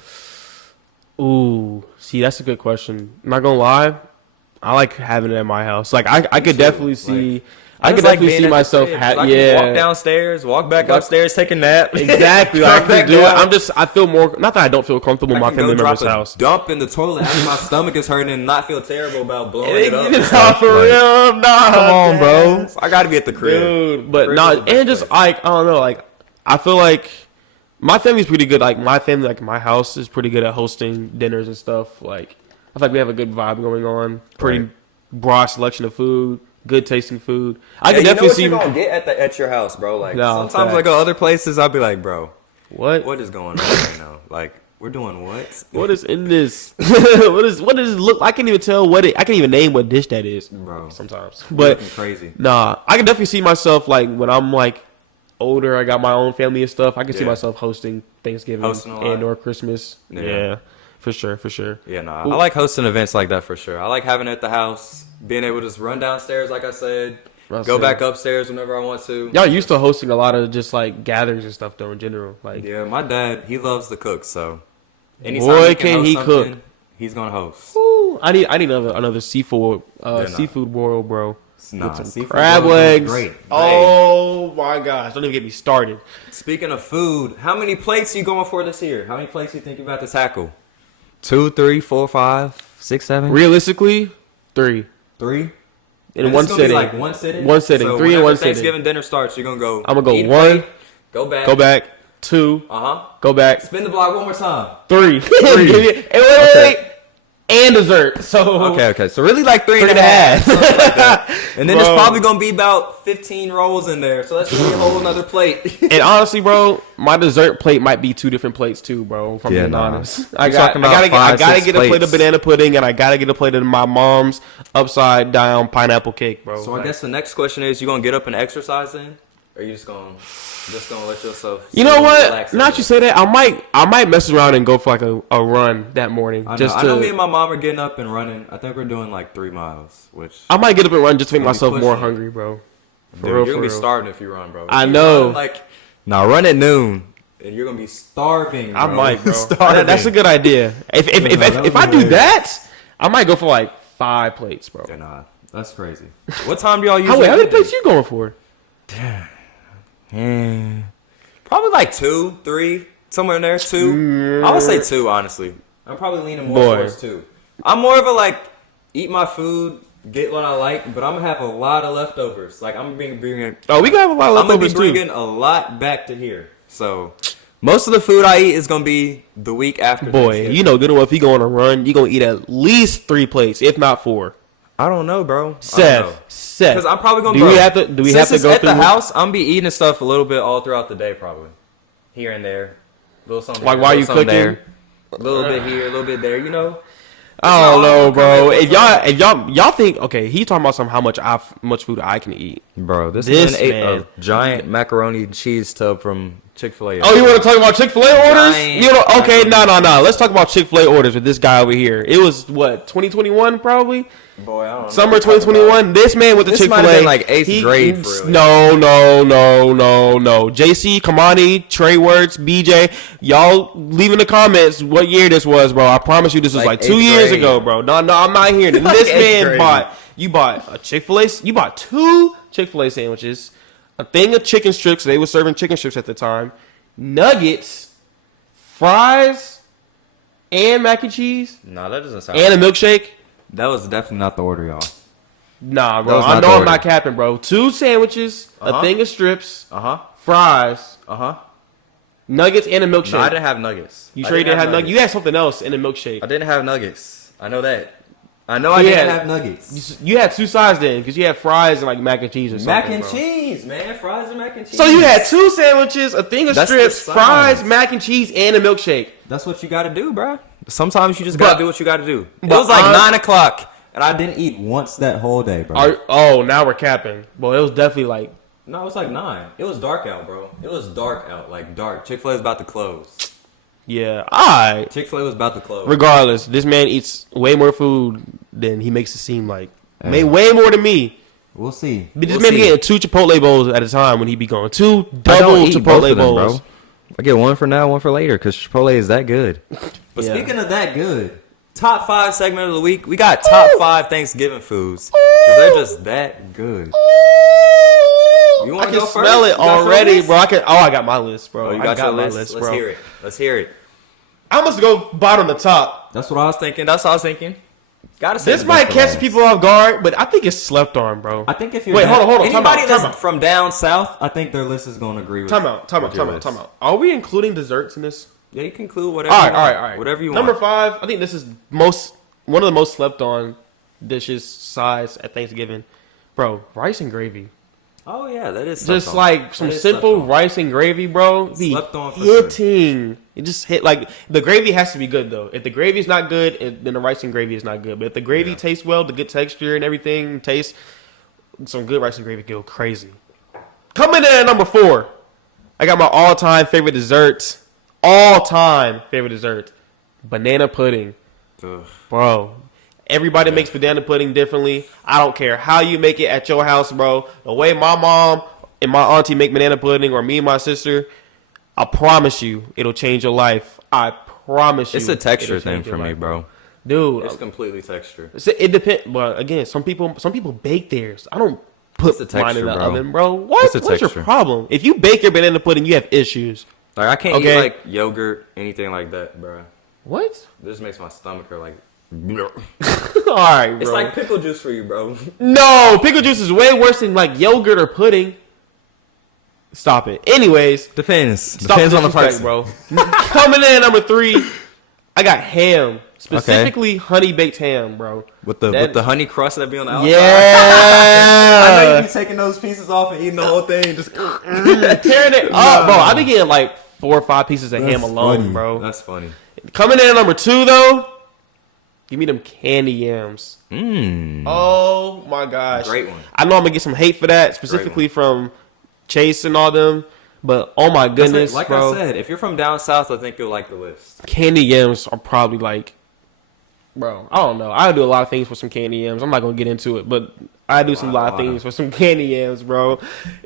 Ooh, see, that's a good question. I'm not gonna lie, I like having it at my house. Like I could definitely see. I could definitely see myself. Walk downstairs, walk back upstairs, take a nap. Exactly, like, I can do it. I feel more. Not that I don't feel comfortable in my family member's house. Dump in the toilet after my stomach is hurting, and not feel terrible about blowing it up. It's not for real. Nah, come on, bro. I gotta be at the crib, dude. But not, and just like I don't know. Like I feel like my family's pretty good. Like my family, like my house is pretty good at hosting dinners and stuff. Like I feel like we have a good vibe going on. Pretty broad selection of food. Good tasting food. I can definitely see. You know what you're gonna get at your house, bro. Like sometimes I go other places, I'll be like, bro, what is going on right now? Like we're doing what? What is in this? what does it look? I can't even tell I can't even name what dish that is, bro. Sometimes, but crazy. Nah, I can definitely see myself like when I'm like older. I got my own family and stuff. I can see myself hosting Thanksgiving and or Christmas. Yeah. For sure. Yeah, I like hosting events like that for sure. I like having it at the house, being able to just run downstairs, like I said, go back upstairs whenever I want to. Y'all used to hosting a lot of just like gatherings and stuff though in general. Like yeah, my dad, he loves to cook, so anytime boy, can he cook? He's gonna host. Ooh, I need another seafood boil, bro. Nah, with some crab legs. Great. Oh my gosh! Don't even get me started. Speaking of food, how many plates you going for this year? How many plates you think you about to tackle? 2, 3, 4, 5, 6, 7. Realistically, 3. 3 in one sitting. Like one sitting. One sitting. So 3 in one sitting. Thanksgiving dinner starts. You're gonna go. I'm gonna go 1. Go back. 2. Uh-huh. Go back. Spin the block one more time. 3. 3. Wait. And dessert. So okay. So really like 3.5. Like and then there's probably gonna be about 15 rolls in there. So that's gonna be a whole another plate. And honestly, bro, my dessert plate might be 2 different plates too, bro. If I'm being honest, I gotta get a plate of banana pudding, and I gotta get a plate of my mom's upside down pineapple cake, bro. So I guess the next question is, you gonna get up and exercise then, or are you just gonna let yourself? You know what? Not you say that. I might mess around and go for like a run that morning. I know me and my mom are getting up and running. I think we're doing like 3 miles, which I might get up and run just to make myself more hungry, bro. You're gonna be starving if you run, bro. I know. Run at noon, and you're gonna be starving. Bro. I might, bro. That's a good idea. If I do that, I might go for like 5 plates, bro. Yeah, nah, that's crazy. What time do y'all usually? How many plates you going for? Probably like 2, 3, somewhere in there. 2. I would say 2, honestly. I'm probably leaning more towards 2. I'm more of a eat my food, get what I like, but I'm gonna have a lot of leftovers. Like I'm bringing. Oh, we gonna have a lot of leftovers too. I'm gonna be bringing a lot back to here. So most of the food I eat is gonna be the week after. Boy, you know good enough. If you go on a run, you gonna eat at least 3 plates, if not 4. I don't know, bro. Seth. Because I'm probably gonna. Do we have to go at the house? I'm gonna be eating stuff a little bit all throughout the day, probably here and there. A little something. Like while you cooking, there, a little bit here, a little bit there. You know. I don't know, bro. If y'all think he talking about how much food I can eat, bro. This man ate a giant macaroni and cheese tub from Chick-fil-A. Oh, you want to talk about Chick-fil-A orders? Okay, no. Let's talk about Chick-fil-A orders with this guy over here. It was what 2021 probably. Boy, I don't know. Summer 2021. This man with the Chick-fil-A. This might have been like 8th grade. For real. No. JC, Kamani, Trey Words, BJ, y'all leave in the comments what year this was, bro. I promise you, this was like 2 years ago, bro. No, I'm not hearing it. This man bought a Chick-fil-A. You bought 2 Chick-fil-A sandwiches, a thing of chicken strips. They were serving chicken strips at the time, nuggets, fries, and mac and cheese. No, that doesn't sound. And a milkshake. That was definitely not the order, y'all. Nah, bro. I know I'm not capping, bro. 2 sandwiches, a thing of strips, fries, nuggets, and a milkshake. No, I didn't have nuggets. You sure you didn't have nuggets? You had something else in the milkshake. I didn't have nuggets. I know that. I didn't have nuggets. You had 2 sides then, because you had fries and like mac and cheese or something. Mac and cheese, man. Fries and mac and cheese. So you had 2 sandwiches, a thing of strips, fries, mac and cheese, and a milkshake. That's what you got to do, bro. Sometimes you just got to do what you got to do. It was like 9 o'clock, and I didn't eat once that whole day, bro. Now we're capping. Well, it was definitely like... No, it was like 9. It was dark out, bro. It was dark out, like dark. Chick-fil-A is about to close. Yeah, alright. Chick-fil-A was about to close. Regardless, this man eats way more food than he makes it seem like. Way more than me. We'll see. But this man be getting 2 Chipotle bowls at a time when he be going. 2 double Chipotle bowls. Bro. I get 1 for now, 1 for later, because Chipotle is that good. But speaking of that good, top 5 segment of the week. We got top 5 Thanksgiving foods. Because they're just that good. You want to go first? I can smell it already, bro. I got my list, bro. Oh, you got your list? Let's hear it. Let's hear it. I must go bottom to top. That's what I was thinking. Gotta say this might catch people off guard, but I think it's slept on, bro. I think if you're hold on. Anybody that's from down south, I think their list is gonna agree with. Time out. Are we including desserts in this? Yeah, you can include whatever. All right. Whatever you want. Number 5. I think this is one of the most slept on dishes sides at Thanksgiving, bro. Rice and gravy. Oh yeah, that is just like some simple rice and gravy, bro. Slept on for hitting. Sure. It just hit like the gravy has to be good though. If the gravy is not good, then the rice and gravy is not good. But if the gravy tastes well, the good texture and everything tastes, some good rice and gravy go crazy. Coming in at number 4, I got my all-time favorite dessert. Banana pudding. Ugh. Bro. Everybody makes banana pudding differently. I don't care how you make it at your house, bro. The way my mom and my auntie make banana pudding, or me and my sister, I promise you, it'll change your life. I promise you. It's a texture thing for me, bro. Dude, it's completely texture. It depends. But again, some people bake theirs. I don't put mine in the oven, bro. What's your problem? If you bake your banana pudding, you have issues. Like I can't eat like yogurt, anything like that, bro. What? This makes my stomach hurt. Like. All right, bro. It's like pickle juice for you, bro. No, pickle juice is way worse than like yogurt or pudding. Stop it. Anyways, depends on the person, bro. Coming in at number 3, I got ham, specifically honey baked ham, bro. With the honey crust that be on the outside. Yeah, I know you be taking those pieces off and eating the whole thing, just tearing it up, bro. I be getting like 4 or 5 pieces of ham alone, bro. That's funny. Coming in at number 2, though. Give me them candy yams. Oh, my gosh. Great one. I know I'm going to get some hate for that, specifically from Chase and all them. But, oh, my goodness, like bro. I said, if you're from down south, I think you'll like the list. Candy yams are probably like, bro, I don't know. I do a lot of things for some candy yams. I'm not going to get into it, but I do a lot of things for some candy yams, bro.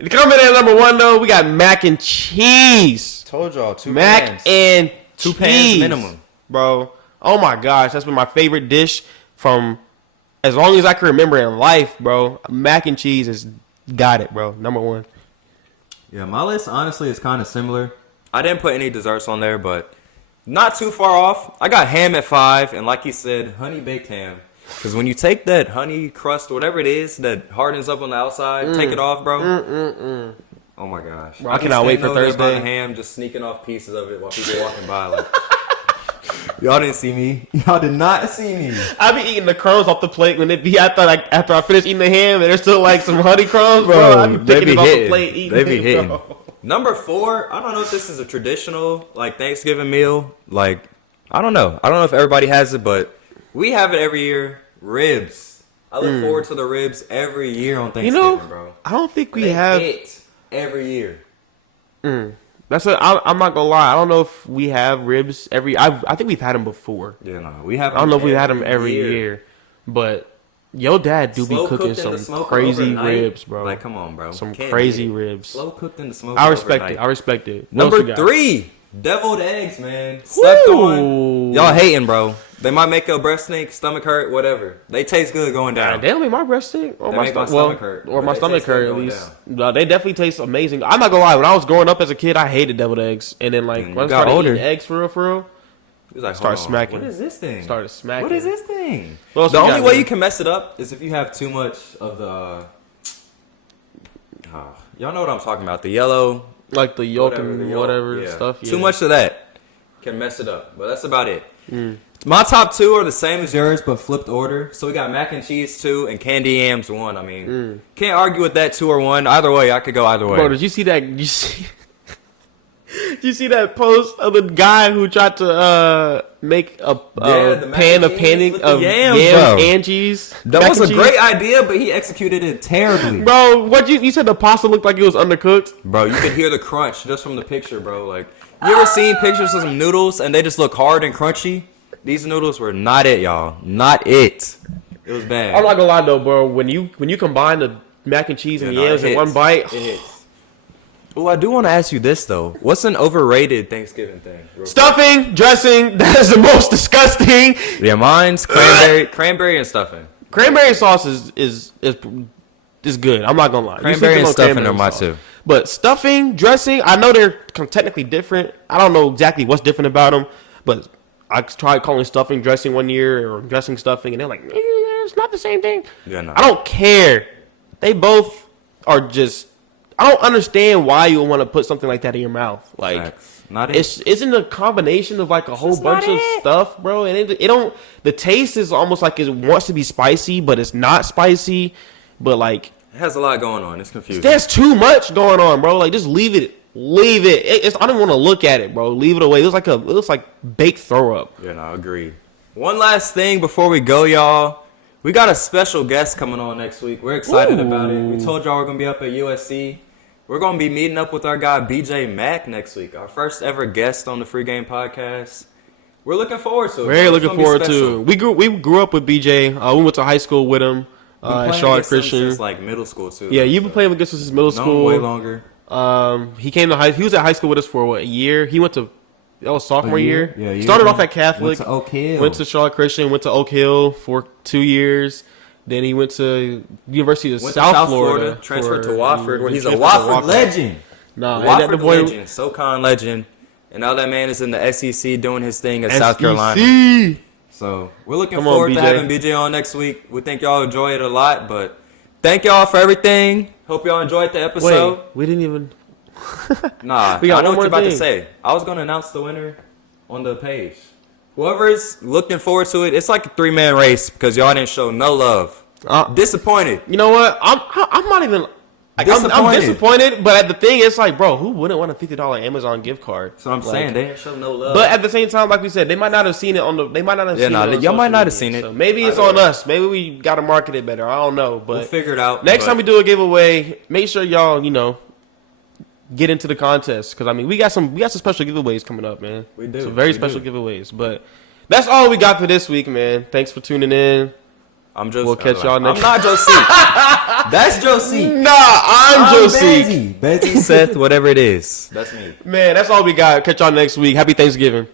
Coming in at number 1, though, we got mac and cheese. Told y'all, 2 pans. Mac and 2 pans minimum. Bro. Oh my gosh, that's been my favorite dish from as long as I can remember in life, bro. Mac and cheese has got it, bro. Number 1. Yeah, my list honestly is kind of similar. I didn't put any desserts on there, but not too far off. I got ham at 5, and like you said, honey baked ham. Because when you take that honey crust, whatever it is that hardens up on the outside, take it off, bro. Oh my gosh, bro, I cannot wait for Thursday. Ham, just sneaking off pieces of it while people walking by, like. Y'all didn't see me. Y'all did not see me. I be eating the crumbs off the plate when it be after I finish eating the ham and there's still like some honey crumbs, bro. I be picking it off the plate, eating they be hitting. Bro. Number 4, I don't know if this is a traditional like Thanksgiving meal. Like I don't know if everybody has it, but we have it every year. Ribs. I look forward to the ribs every year on Thanksgiving, bro. I don't think we have it every year. I'm not gonna lie. I don't know if we have ribs I think we've had them before. Yeah, no, we have. I don't know if we've had them every year, but your dad do be cooking some crazy ribs, bro. Like, come on, bro. Some crazy ribs. Slow cooked in the smoke. I respect it. Number 3, deviled eggs, man. Slept on. Y'all hating, bro. They might make your breast stink, stomach hurt, whatever. They taste good going down. They don't make my breast stink or my stomach hurt. Or my stomach hurt at least. They definitely taste amazing. I'm not gonna lie. When I was growing up as a kid, I hated deviled eggs, and then like when I started eating eggs for real, He was like, Start hold on, smacking. what is this thing? Started smacking. What is this thing? The only way you can mess it up is if you have too much of the. Y'all know what I'm talking about. The yellow. Like the yolk and whatever stuff. Yeah. Too much of that can mess it up. But that's about it. My top 2 are the same as yours, but flipped order. So we got mac and cheese 2 and candy yams 1. I mean, can't argue with that 2 or 1. Either way, I could go either way. Bro, did you see that? Did you see that post of the guy who tried to make a pan of yams and cheese? That was a great idea, but he executed it terribly. Bro, what you said the pasta looked like it was undercooked? Bro, you could hear the crunch just from the picture, bro. Like, you ever seen pictures of some noodles and they just look hard and crunchy? These noodles were not it, y'all. Not it. It was bad. I'm not gonna lie though, bro. When you combine the mac and cheese and yams in one bite, it hits. Oh, I do want to ask you this though. What's an overrated Thanksgiving thing? Stuffing, dressing. That is the most disgusting. Yeah, mine's cranberry and stuffing. Cranberry sauce is good. I'm not gonna lie. Cranberry and stuffing are my 2. But stuffing, dressing, I know they're technically different. I don't know exactly what's different about them, but I tried calling stuffing dressing one year or dressing stuffing, and they're like, it's not the same thing. Yeah, no. I don't care. They both are just. I don't understand why you would want to put something like that in your mouth. Like, isn't a combination of like a whole bunch of stuff, bro. And it don't. The taste is almost like it wants to be spicy, but it's not spicy. But like, it has a lot going on. It's confusing. There's too much going on, bro. Like, just leave it. Leave it. I don't want to look at it, bro. Leave it away. It looks like baked throw up. Yeah, no, I agree. One last thing before we go, y'all. We got a special guest coming on next week. We're excited about it. We told y'all we're going to be up at USC. We're going to be meeting up with our guy BJ Mack next week. Our first ever guest on the Free Game Podcast. We're looking forward to it. Very looking forward to it. We grew up with BJ. We went to high school with him at Charlotte Christian. Since like middle school too. Yeah, you've been playing against us since middle school. Way longer. He came to he was at high school with us for a year. He went to sophomore year. Yeah, started off at Catholic. Went to Oak Hill. Went to Charlotte Christian. Went to Oak Hill for 2 years. Then he went to University of South Florida. Transferred to Wofford, where he's a Wofford legend. Wofford legend, SoCon legend. And now that man is in the SEC doing his thing at South Carolina. So we're looking forward to having BJ on next week. We think y'all enjoy it a lot, but thank y'all for everything. Hope y'all enjoyed the episode. Wait, we didn't even. Nah, I know what you're about to say. I was going to announce the winner on the page. Whoever is looking forward to it, it's like a 3-man race because y'all didn't show no love. Disappointed. You know what? I'm not even. Like, I'm disappointed, but the thing is, like, bro, who wouldn't want a $50 Amazon gift card? So I'm saying they didn't show no love. But at the same time, like we said, they might not have seen it on the. They might not have seen it. Y'all might not have seen it. So maybe it's on us. Maybe we got to market it better. I don't know, but we'll figure it out. Next time we do a giveaway, make sure y'all get into the contest because I mean we got some special giveaways coming up, man. We do. Some very special giveaways, but that's all we got for this week, man. Thanks for tuning in. I'm Josie. We'll catch y'all next. I'm not Josie. That's Josie. Nah, I'm Josie. Bezzy, Seth, whatever it is. That's me. Man, that's all we got. Catch y'all next week. Happy Thanksgiving.